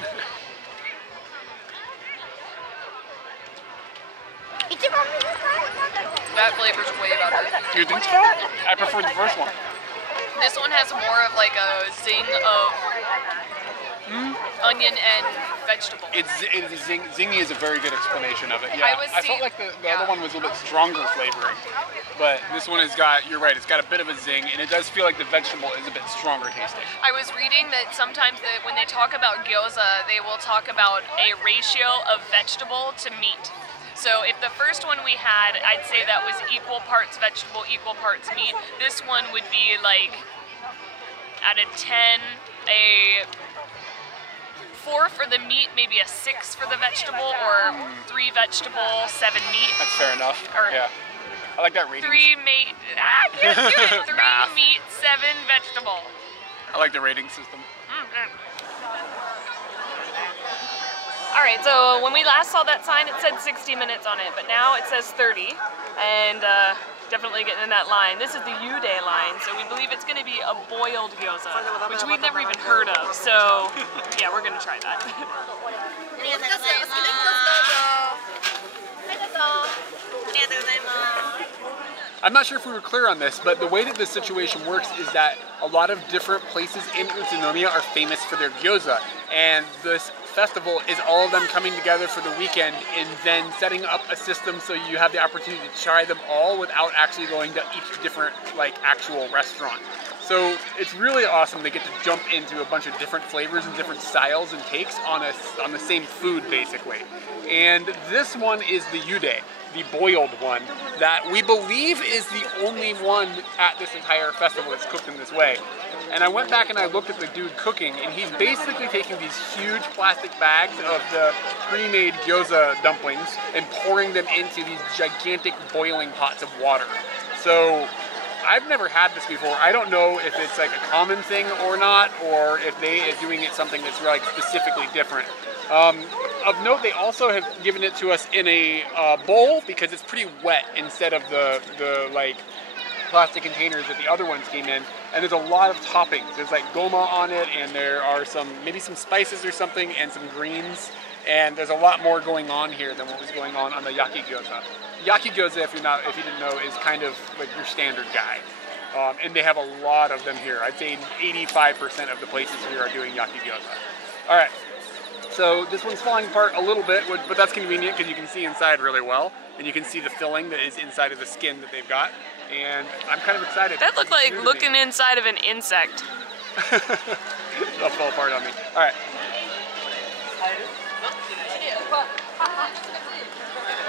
That flavor's way better. You think so? I prefer the first one. This one has more of like a zing of onion and vegetable. Zingy is a very good explanation of it. Yeah, I felt like the other one was a little bit stronger flavoring, but this one has got, you're right, it's got a bit of a zing, and it does feel like the vegetable is a bit stronger tasting. I was reading that sometimes when they talk about gyoza, they will talk about a ratio of vegetable to meat. So if the first one we had, I'd say that was equal parts vegetable, equal parts meat. This one would be like, out of 10, a 4 for the meat, maybe a 6 for the vegetable, or 3 vegetable, 7 meat. That's fair enough. Or yeah. I like that rating. 3 meat, I can't do it. 3 Math. meat, 7 vegetable. I like the rating system. All right, so when we last saw that sign, it said 60 minutes on it, but now it says 30, and definitely getting in that line. This is the Yude line, so we believe it's going to be a boiled gyoza, which we've never even heard of, so yeah, we're going to try that. I'm not sure if we were clear on this, but the way that this situation works is that a lot of different places in Utsunomiya are famous for their gyoza, and this festival is all of them coming together for the weekend and then setting up a system so you have the opportunity to try them all without actually going to each different like actual restaurant. So it's really awesome. They get to jump into a bunch of different flavors and different styles and takes on the same food, basically. And this one is the kyde, the boiled one, that we believe is the only one at this entire festival that's cooked in this way. And I went back and I looked at the dude cooking, and he's basically taking these huge plastic bags of the pre-made gyoza dumplings and pouring them into these gigantic boiling pots of water. So I've never had this before. I don't know if it's like a common thing or not, or if they are doing it something that's like specifically different. Of note, they also have given it to us in a bowl because it's pretty wet instead of the like plastic containers that the other ones came in. And there's a lot of toppings. There's like goma on it, and there are maybe some spices or something, and some greens. And there's a lot more going on here than what was going on the yaki gyoza. Yaki gyoza, if you didn't know, is kind of like your standard guy. And they have a lot of them here. I'd say 85% of the places here are doing yaki gyoza. All right. So this one's falling apart a little bit, but that's convenient because you can see inside really well, and you can see the filling that is inside of the skin that they've got, and I'm kind of excited. That looked like looking inside of an insect. It'll fall apart on me. All right.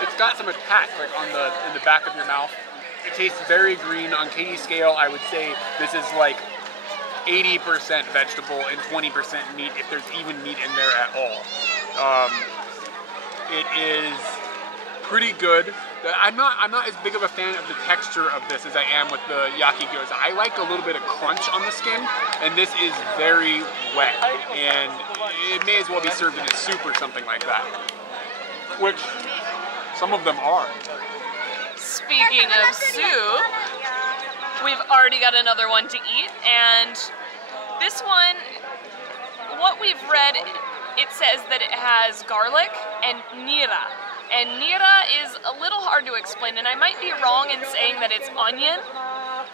It's got some attack like in the back of your mouth. It tastes very green. On Katie's scale, I would say this is like 80% vegetable and 20% meat, if there's even meat in there at all. It is pretty good. I'm not as big of a fan of the texture of this as I am with the yaki gyoza. I like a little bit of crunch on the skin, and this is very wet, and it may as well be served in a soup or something like that, which some of them are. Speaking of soup, we've already got another one to eat, and this one, what we've read, it says that it has garlic and nira. And nira is a little hard to explain, and I might be wrong in saying that it's onion,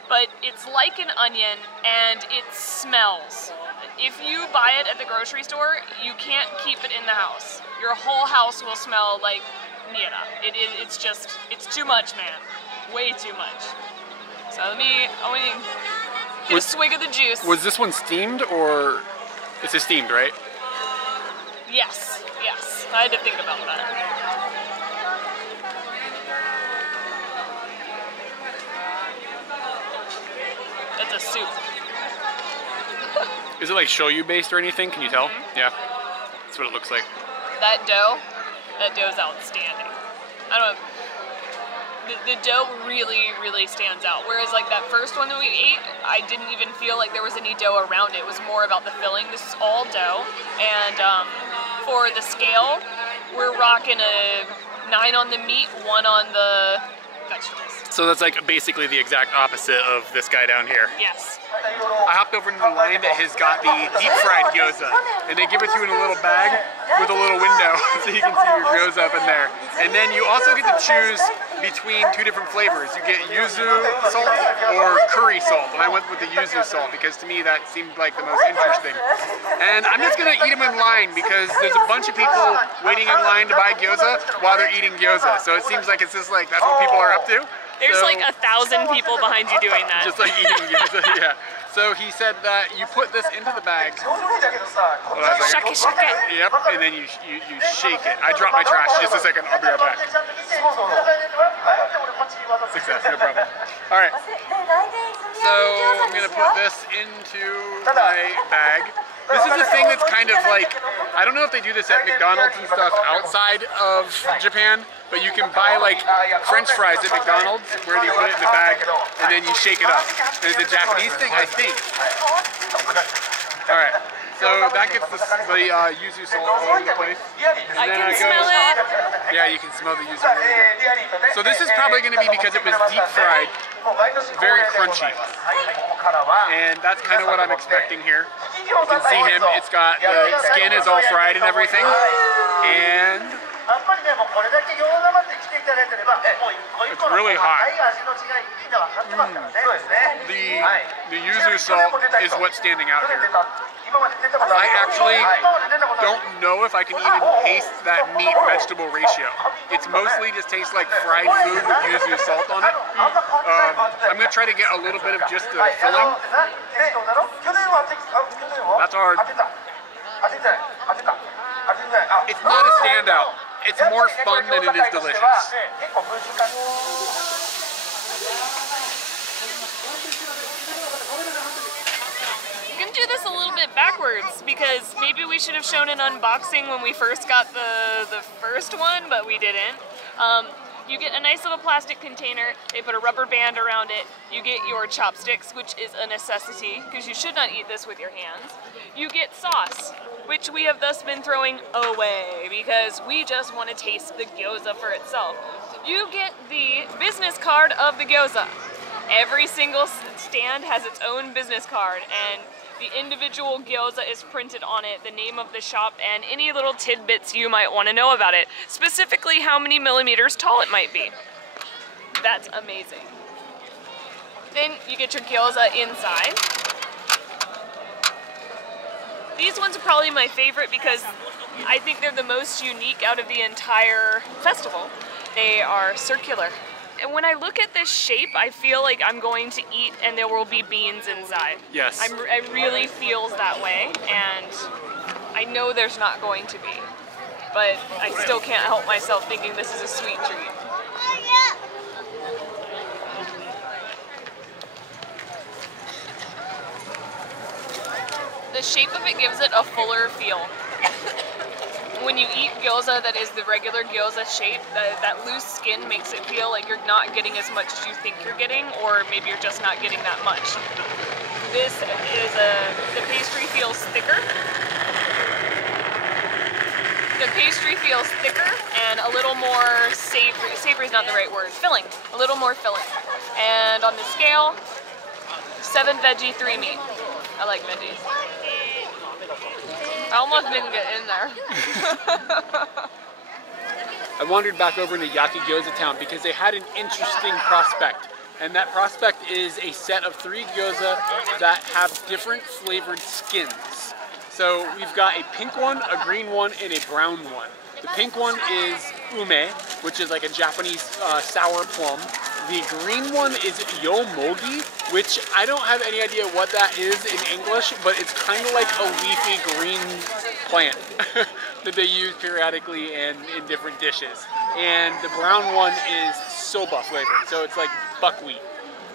but it's like an onion, and it smells. If you buy it at the grocery store, you can't keep it in the house. Your whole house will smell like nira. It's too much, man. Way too much. So I want to get a swig of the juice. Was this one steamed, or it's a steamed, right? Yes, yes. I had to think about that. It's a soup. Is it like shoyu based or anything? Can you tell? Yeah, that's what it looks like. That dough's outstanding. I don't know. The dough really, really stands out. Whereas like that first one that we ate, I didn't even feel like there was any dough around it. It was more about the filling. This is all dough. And for the scale, we're rocking a 9 on the meat, 1 on the vegetables. So that's like basically the exact opposite of this guy down here. Yes. I hopped over into the line that has got the deep fried gyoza, and they give it to you in a little bag with a little window so you can see your gyoza up in there. And then you also get to choose between 2 different flavors. You get yuzu salt or curry salt, and I went with the yuzu salt because to me that seemed like the most interesting. And I'm just gonna eat them in line because there's a bunch of people waiting in line to buy gyoza while they're eating gyoza. So it seems like it's just like that's what people are up to. There's like 1,000 people behind you doing that. Just like eating gyoza, yeah. So he said that you put this into the bag. Shake it, shake it. Yep, and then you shake it. I dropped my trash. Just a second, I'll be right back. Success, no problem. All right. So I'm gonna put this into my bag. This is a thing that's kind of like, I don't know if they do this at McDonald's and stuff outside of Japan, but you can buy like French fries at McDonald's where you put it in the bag and then you shake it up. And it's a Japanese thing, I think. All right, so that gets the yuzu salt all over the place. I can smell it. Yeah, you can smell the yuzu really good. So this is probably going to be, because it was deep fried, very crunchy. And that's kind of what I'm expecting here. You can see him, it's got, the skin is all fried and everything. And It's really hot. The yuzu salt is what's standing out here. I actually don't know if I can even taste that meat-vegetable ratio. It's mostly just tastes like fried food with yuzu salt on it. I'm going to try to get a little bit of just the filling. That's hard. It's not a standout. It's more fun than it is delicious. You can do this a little bit backwards because maybe we should have shown an unboxing when we first got the first one, but we didn't. You get a nice little plastic container, they put a rubber band around it, you get your chopsticks, which is a necessity, because you should not eat this with your hands. You get sauce, which we have thus been throwing away, because we just want to taste the gyoza for itself. You get the business card of the gyoza. Every single stand has its own business card, and the individual gyoza is printed on it, the name of the shop, and any little tidbits you might want to know about it. Specifically, how many millimeters tall it might be. That's amazing. Then you get your gyoza inside. These ones are probably my favorite because I think they're the most unique out of the entire festival. They are circular. And when I look at this shape, I feel like I'm going to eat and there will be beans inside. Yes. It really feels that way, and I know there's not going to be. But I still can't help myself thinking this is a sweet treat. The shape of it gives it a fuller feel. When you eat gyoza that is the regular gyoza shape, that loose skin makes it feel like you're not getting as much as you think you're getting, or maybe you're just not getting that much. This is the pastry feels thicker. The pastry feels thicker and a little more savory. Savory is not the right word. Filling. A little more filling. And on the scale, 7 veggie, 3 meat. I like veggies. I almost didn't get in there. I wandered back over into Yaki Gyoza Town because they had an interesting prospect. And that prospect is a set of 3 gyoza that have different flavored skins. So we've got a pink one, a green one, and a brown one. The pink one is ume, which is like a Japanese sour plum. The green one is yomogi, which I don't have any idea what that is in English, but it's kind of like a leafy green plant that they use periodically and in different dishes. And the brown one is soba flavored, so it's like buckwheat.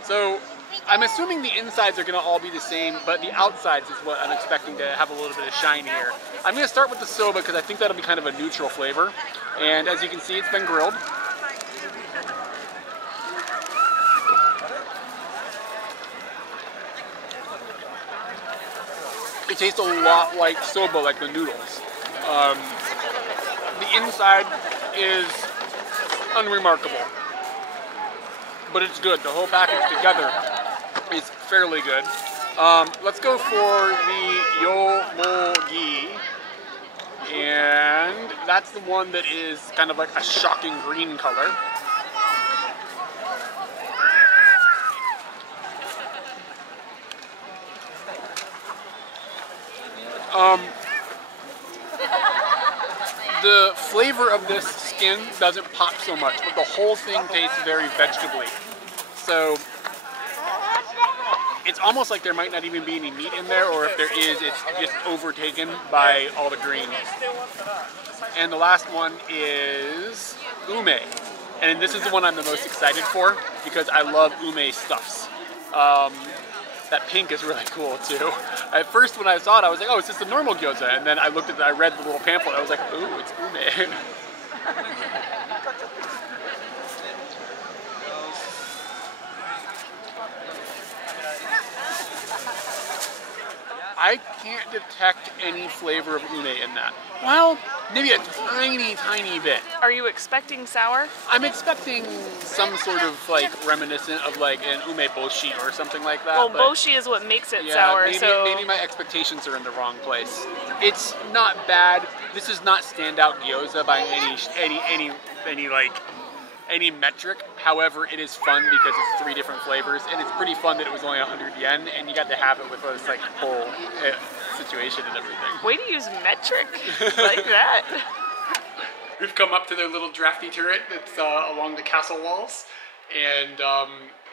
So I'm assuming the insides are going to all be the same, but the outsides is what I'm expecting to have a little bit of shine here. I'm going to start with the soba because I think that'll be kind of a neutral flavor. And as you can see, it's been grilled. It tastes a lot like soba, like the noodles. The inside is unremarkable, but it's good. The whole package together is fairly good. Let's go for the yomogi, and that's the one that is kind of like a shocking green color. The flavor of this skin doesn't pop so much, but the whole thing tastes very vegetably. So it's almost like there might not even be any meat in there, or if there is, it's just overtaken by all the greens. And the last one is ume. And this is the one I'm the most excited for because I love ume stuffs. That pink is really cool too. At first when I saw it, I was like, oh, it's just a normal gyoza. And then I looked at it, I read the little pamphlet, I was like, ooh, it's ume. I can't detect any flavor of ume in that. Well, Maybe a tiny, tiny bit. Are you expecting sour? I'm expecting some sort of like reminiscent of like an umeboshi or something like that. Well, but boshi is what makes it yeah, sour, maybe, so... maybe my expectations are in the wrong place. It's not bad. This is not standout gyoza by any metric. However, it is fun because it's 3 different flavors, and it's pretty fun that it was only 100 yen, and you got to have it with this like whole situation and everything. Way to use metric. Like that. We've come up to their little drafty turret that's along the castle walls, and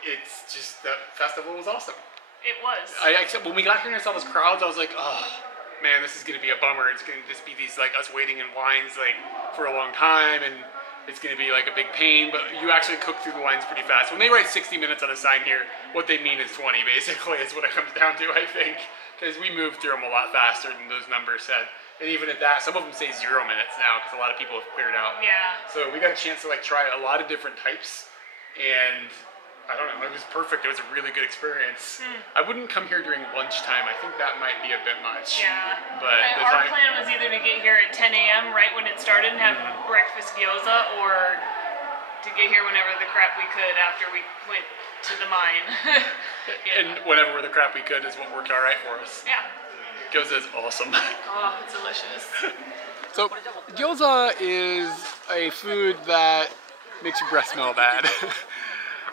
it's just, the festival was awesome. It was. Except when we got here and I saw those crowds, I was like, oh man, this is gonna be a bummer. It's gonna just be these like us waiting in lines like for a long time, and it's gonna be like a big pain, but you actually cook through the lines pretty fast. When they write 60 minutes on a sign here, what they mean is 20 basically is what it comes down to, I think. Because we moved through them a lot faster than those numbers said. And even at that, some of them say 0 minutes now because a lot of people have cleared out. Yeah. So we got a chance to like try a lot of different types, and I don't know, it was perfect. It was a really good experience. I wouldn't come here during lunchtime. I think that might be a bit much. Yeah. But Our plan was either to get here at 10 a.m. right when it started and have breakfast gyoza, or to get here whenever the crap we could after we went to the mine. And whatever the crap we could is what worked all right for us. Yeah. Gyoza is awesome. Oh, it's delicious. So, gyoza is a food that makes your breath smell bad.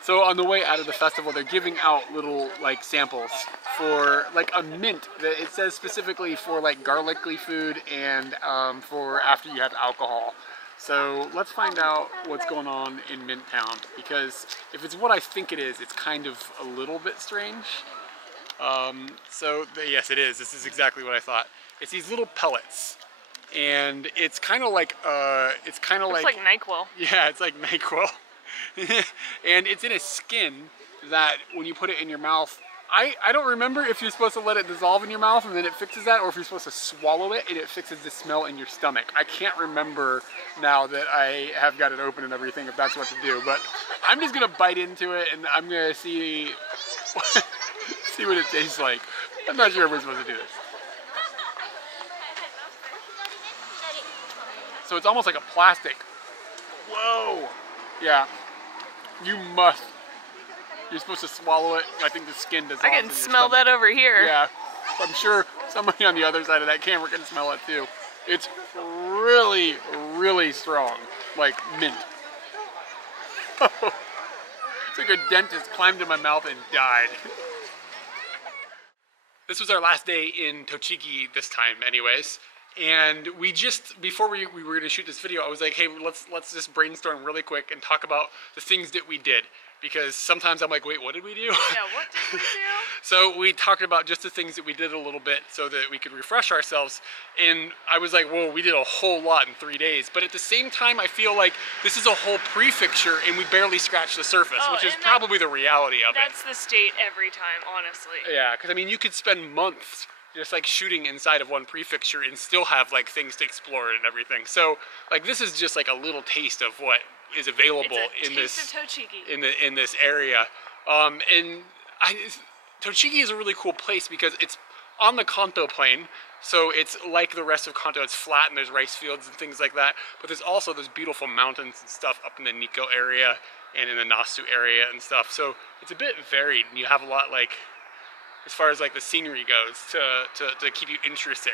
So on the way out of the festival, they're giving out little like samples for like a mint that it says specifically for like garlicky food and for after you have alcohol. So let's find out what's going on in Mint Town, because if it's what I think it is, it's kind of a little bit strange. Yes, it is. This is exactly what I thought. It's these little pellets, and it's kind of like it's like NyQuil. Yeah, it's like NyQuil. And it's in a skin that when you put it in your mouth, I don't remember if you're supposed to let it dissolve in your mouth and then it fixes that, or if you're supposed to swallow it and it fixes the smell in your stomach. I can't remember now that I have got it open and everything if that's what to do, but I'm just gonna bite into it and I'm gonna see see what it tastes like. I'm not sure if we're supposed to do this. So it's almost like a plastic. Whoa! Yeah. You're supposed to swallow it. I think the skin dissolves. I can smell that over here. Yeah. I'm sure somebody on the other side of that camera can smell it too. It's really, really strong. Like mint. It's like a dentist climbed in my mouth and died. This was our last day in Tochigi this time anyways. And we just, before we were going to shoot this video, I was like, hey, let's just brainstorm really quick and talk about the things that we did. Because sometimes I'm like, wait, what did we do? Yeah, what did we do? So we talked about just the things that we did a little bit so that we could refresh ourselves. And I was like, whoa, we did a whole lot in 3 days. But at the same time, I feel like this is a whole prefecture and we barely scratched the surface, which is probably the reality of it. That's the state every time, honestly. Yeah, because I mean, you could spend months just like shooting inside of one prefecture and still have like things to explore and everything. So like this is just like a little taste of what is available in this area. Tochigi is a really cool place because it's on the Kanto plain, so it's like the rest of Kanto. It's flat and there's rice fields and things like that, but there's also those beautiful mountains and stuff up in the Nikko area and in the Nasu area and stuff. So it's a bit varied, and you have a lot like as far as like the scenery goes to keep you interested.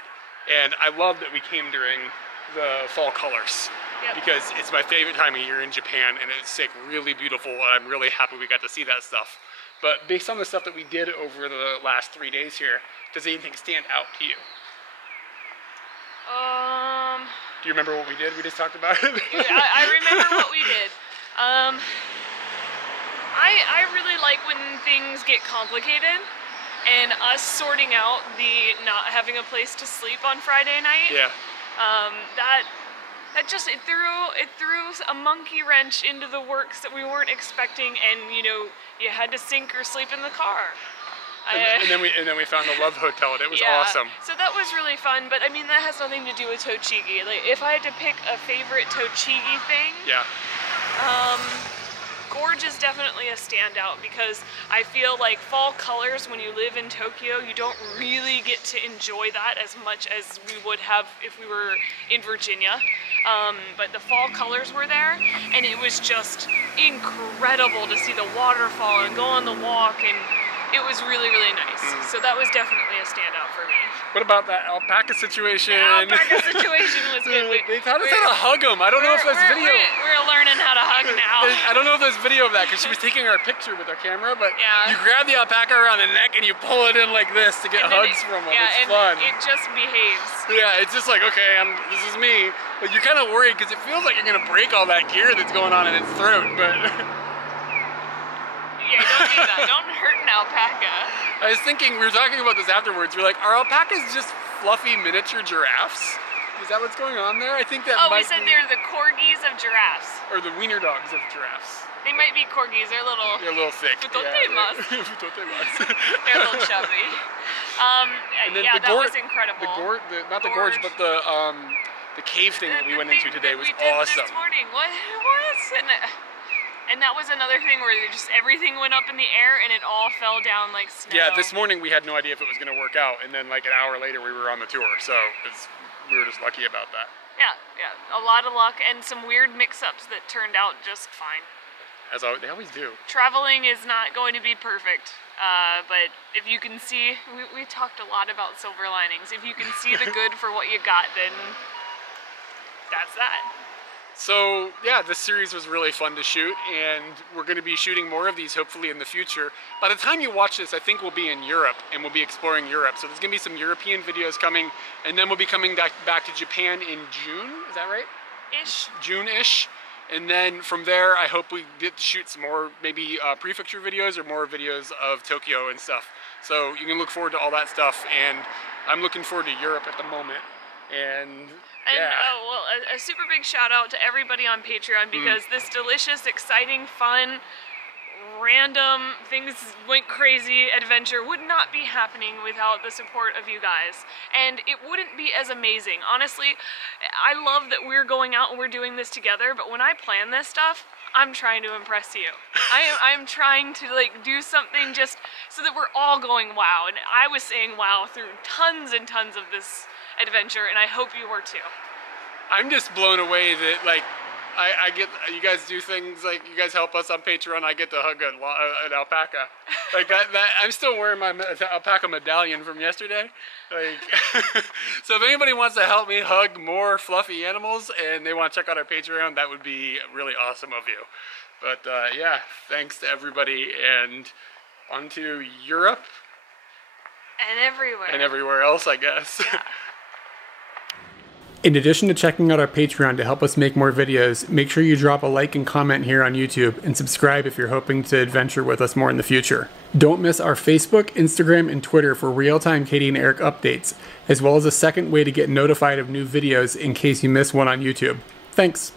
And I love that we came during the fall colors. Yep. Because it's my favorite time of year in Japan, and it's like really beautiful, and I'm really happy we got to see that stuff. But based on the stuff that we did over the last 3 days here, does anything stand out to you? Do you remember what we did? We just talked about it. I remember what we did. I really like when things get complicated, and us sorting out the not having a place to sleep on Friday night. Yeah. That just, it threw a monkey wrench into the works that we weren't expecting, and you know, you had to sink or sleep in the car. And then we found the Love Hotel, and it was awesome. So that was really fun, but I mean, that has nothing to do with Tochigi. Like, if I had to pick a favorite Tochigi thing, gorge is definitely a standout because I feel like fall colors, when you live in Tokyo, you don't really get to enjoy that as much as we would have if we were in Virginia. But the fall colors were there, and it was just incredible to see the waterfall and go on the walk, and it was really, really nice. So that was definitely a standout for me. What about that alpaca situation? The alpaca situation was good. They taught us how to hug them. I don't know if there's video. We're learning how to hug now. I don't know if there's video of that because she was taking our picture with our camera, but yeah. You grab the alpaca around the neck and you pull it in like this to get hugs from them. Yeah, it's fun. It just behaves. Yeah, it's just like, okay, this is me. But you're kind of worried because it feels like you're going to break all that gear that's going on in its throat, but... Yeah, don't do that. Don't hurt an alpaca. I was thinking, we were talking about this afterwards, we're like, are alpacas just fluffy miniature giraffes? Is that what's going on there? I think that might we said they're the corgis of giraffes. Or the wiener dogs of giraffes. They might be corgis, they're a little... They're a little thick. Futotemasu. Futotemasu. They're a little chubby. Yeah, that was incredible. Not the gorge, but the cave thing that we went into today was awesome. This morning, what was? And that was another thing where just everything went up in the air and it all fell down like snow. Yeah, this morning we had no idea if it was going to work out, and then like an hour later we were on the tour, so we were just lucky about that. Yeah, a lot of luck and some weird mix-ups that turned out just fine. As they always do. Traveling is not going to be perfect, but if you can see, we talked a lot about silver linings. If you can see the good for what you got, then that's that. So yeah, this series was really fun to shoot, and we're going to be shooting more of these hopefully in the future. By the time you watch this, I think we'll be in Europe, and we'll be exploring Europe. So there's going to be some European videos coming, and then we'll be coming back to Japan in June, is that right? Ish. June-ish. And then from there, I hope we get to shoot some more, maybe prefecture videos or more videos of Tokyo and stuff. So you can look forward to all that stuff, and I'm looking forward to Europe at the moment. And yeah. Well, a super big shout out to everybody on Patreon because this delicious, exciting, fun, random, things went crazy adventure would not be happening without the support of you guys. And it wouldn't be as amazing. Honestly, I love that we're going out and we're doing this together, but when I plan this stuff, I'm trying to impress you. I'm trying to like do something just so that we're all going wow. And I was saying wow through tons and tons of this adventure, and I hope you were too. I'm just blown away that like I get, you guys do things like, you guys help us on Patreon, I get to hug an alpaca. Like that I'm still wearing my alpaca medallion from yesterday. Like, so if anybody wants to help me hug more fluffy animals and they want to check out our Patreon, that would be really awesome of you. But yeah, thanks to everybody, and on to Europe. And everywhere. And everywhere else, I guess. Yeah. In addition to checking out our Patreon to help us make more videos, make sure you drop a like and comment here on YouTube, and subscribe if you're hoping to adventure with us more in the future. Don't miss our Facebook, Instagram, and Twitter for real-time Katie and Eric updates, as well as a second way to get notified of new videos in case you miss one on YouTube. Thanks!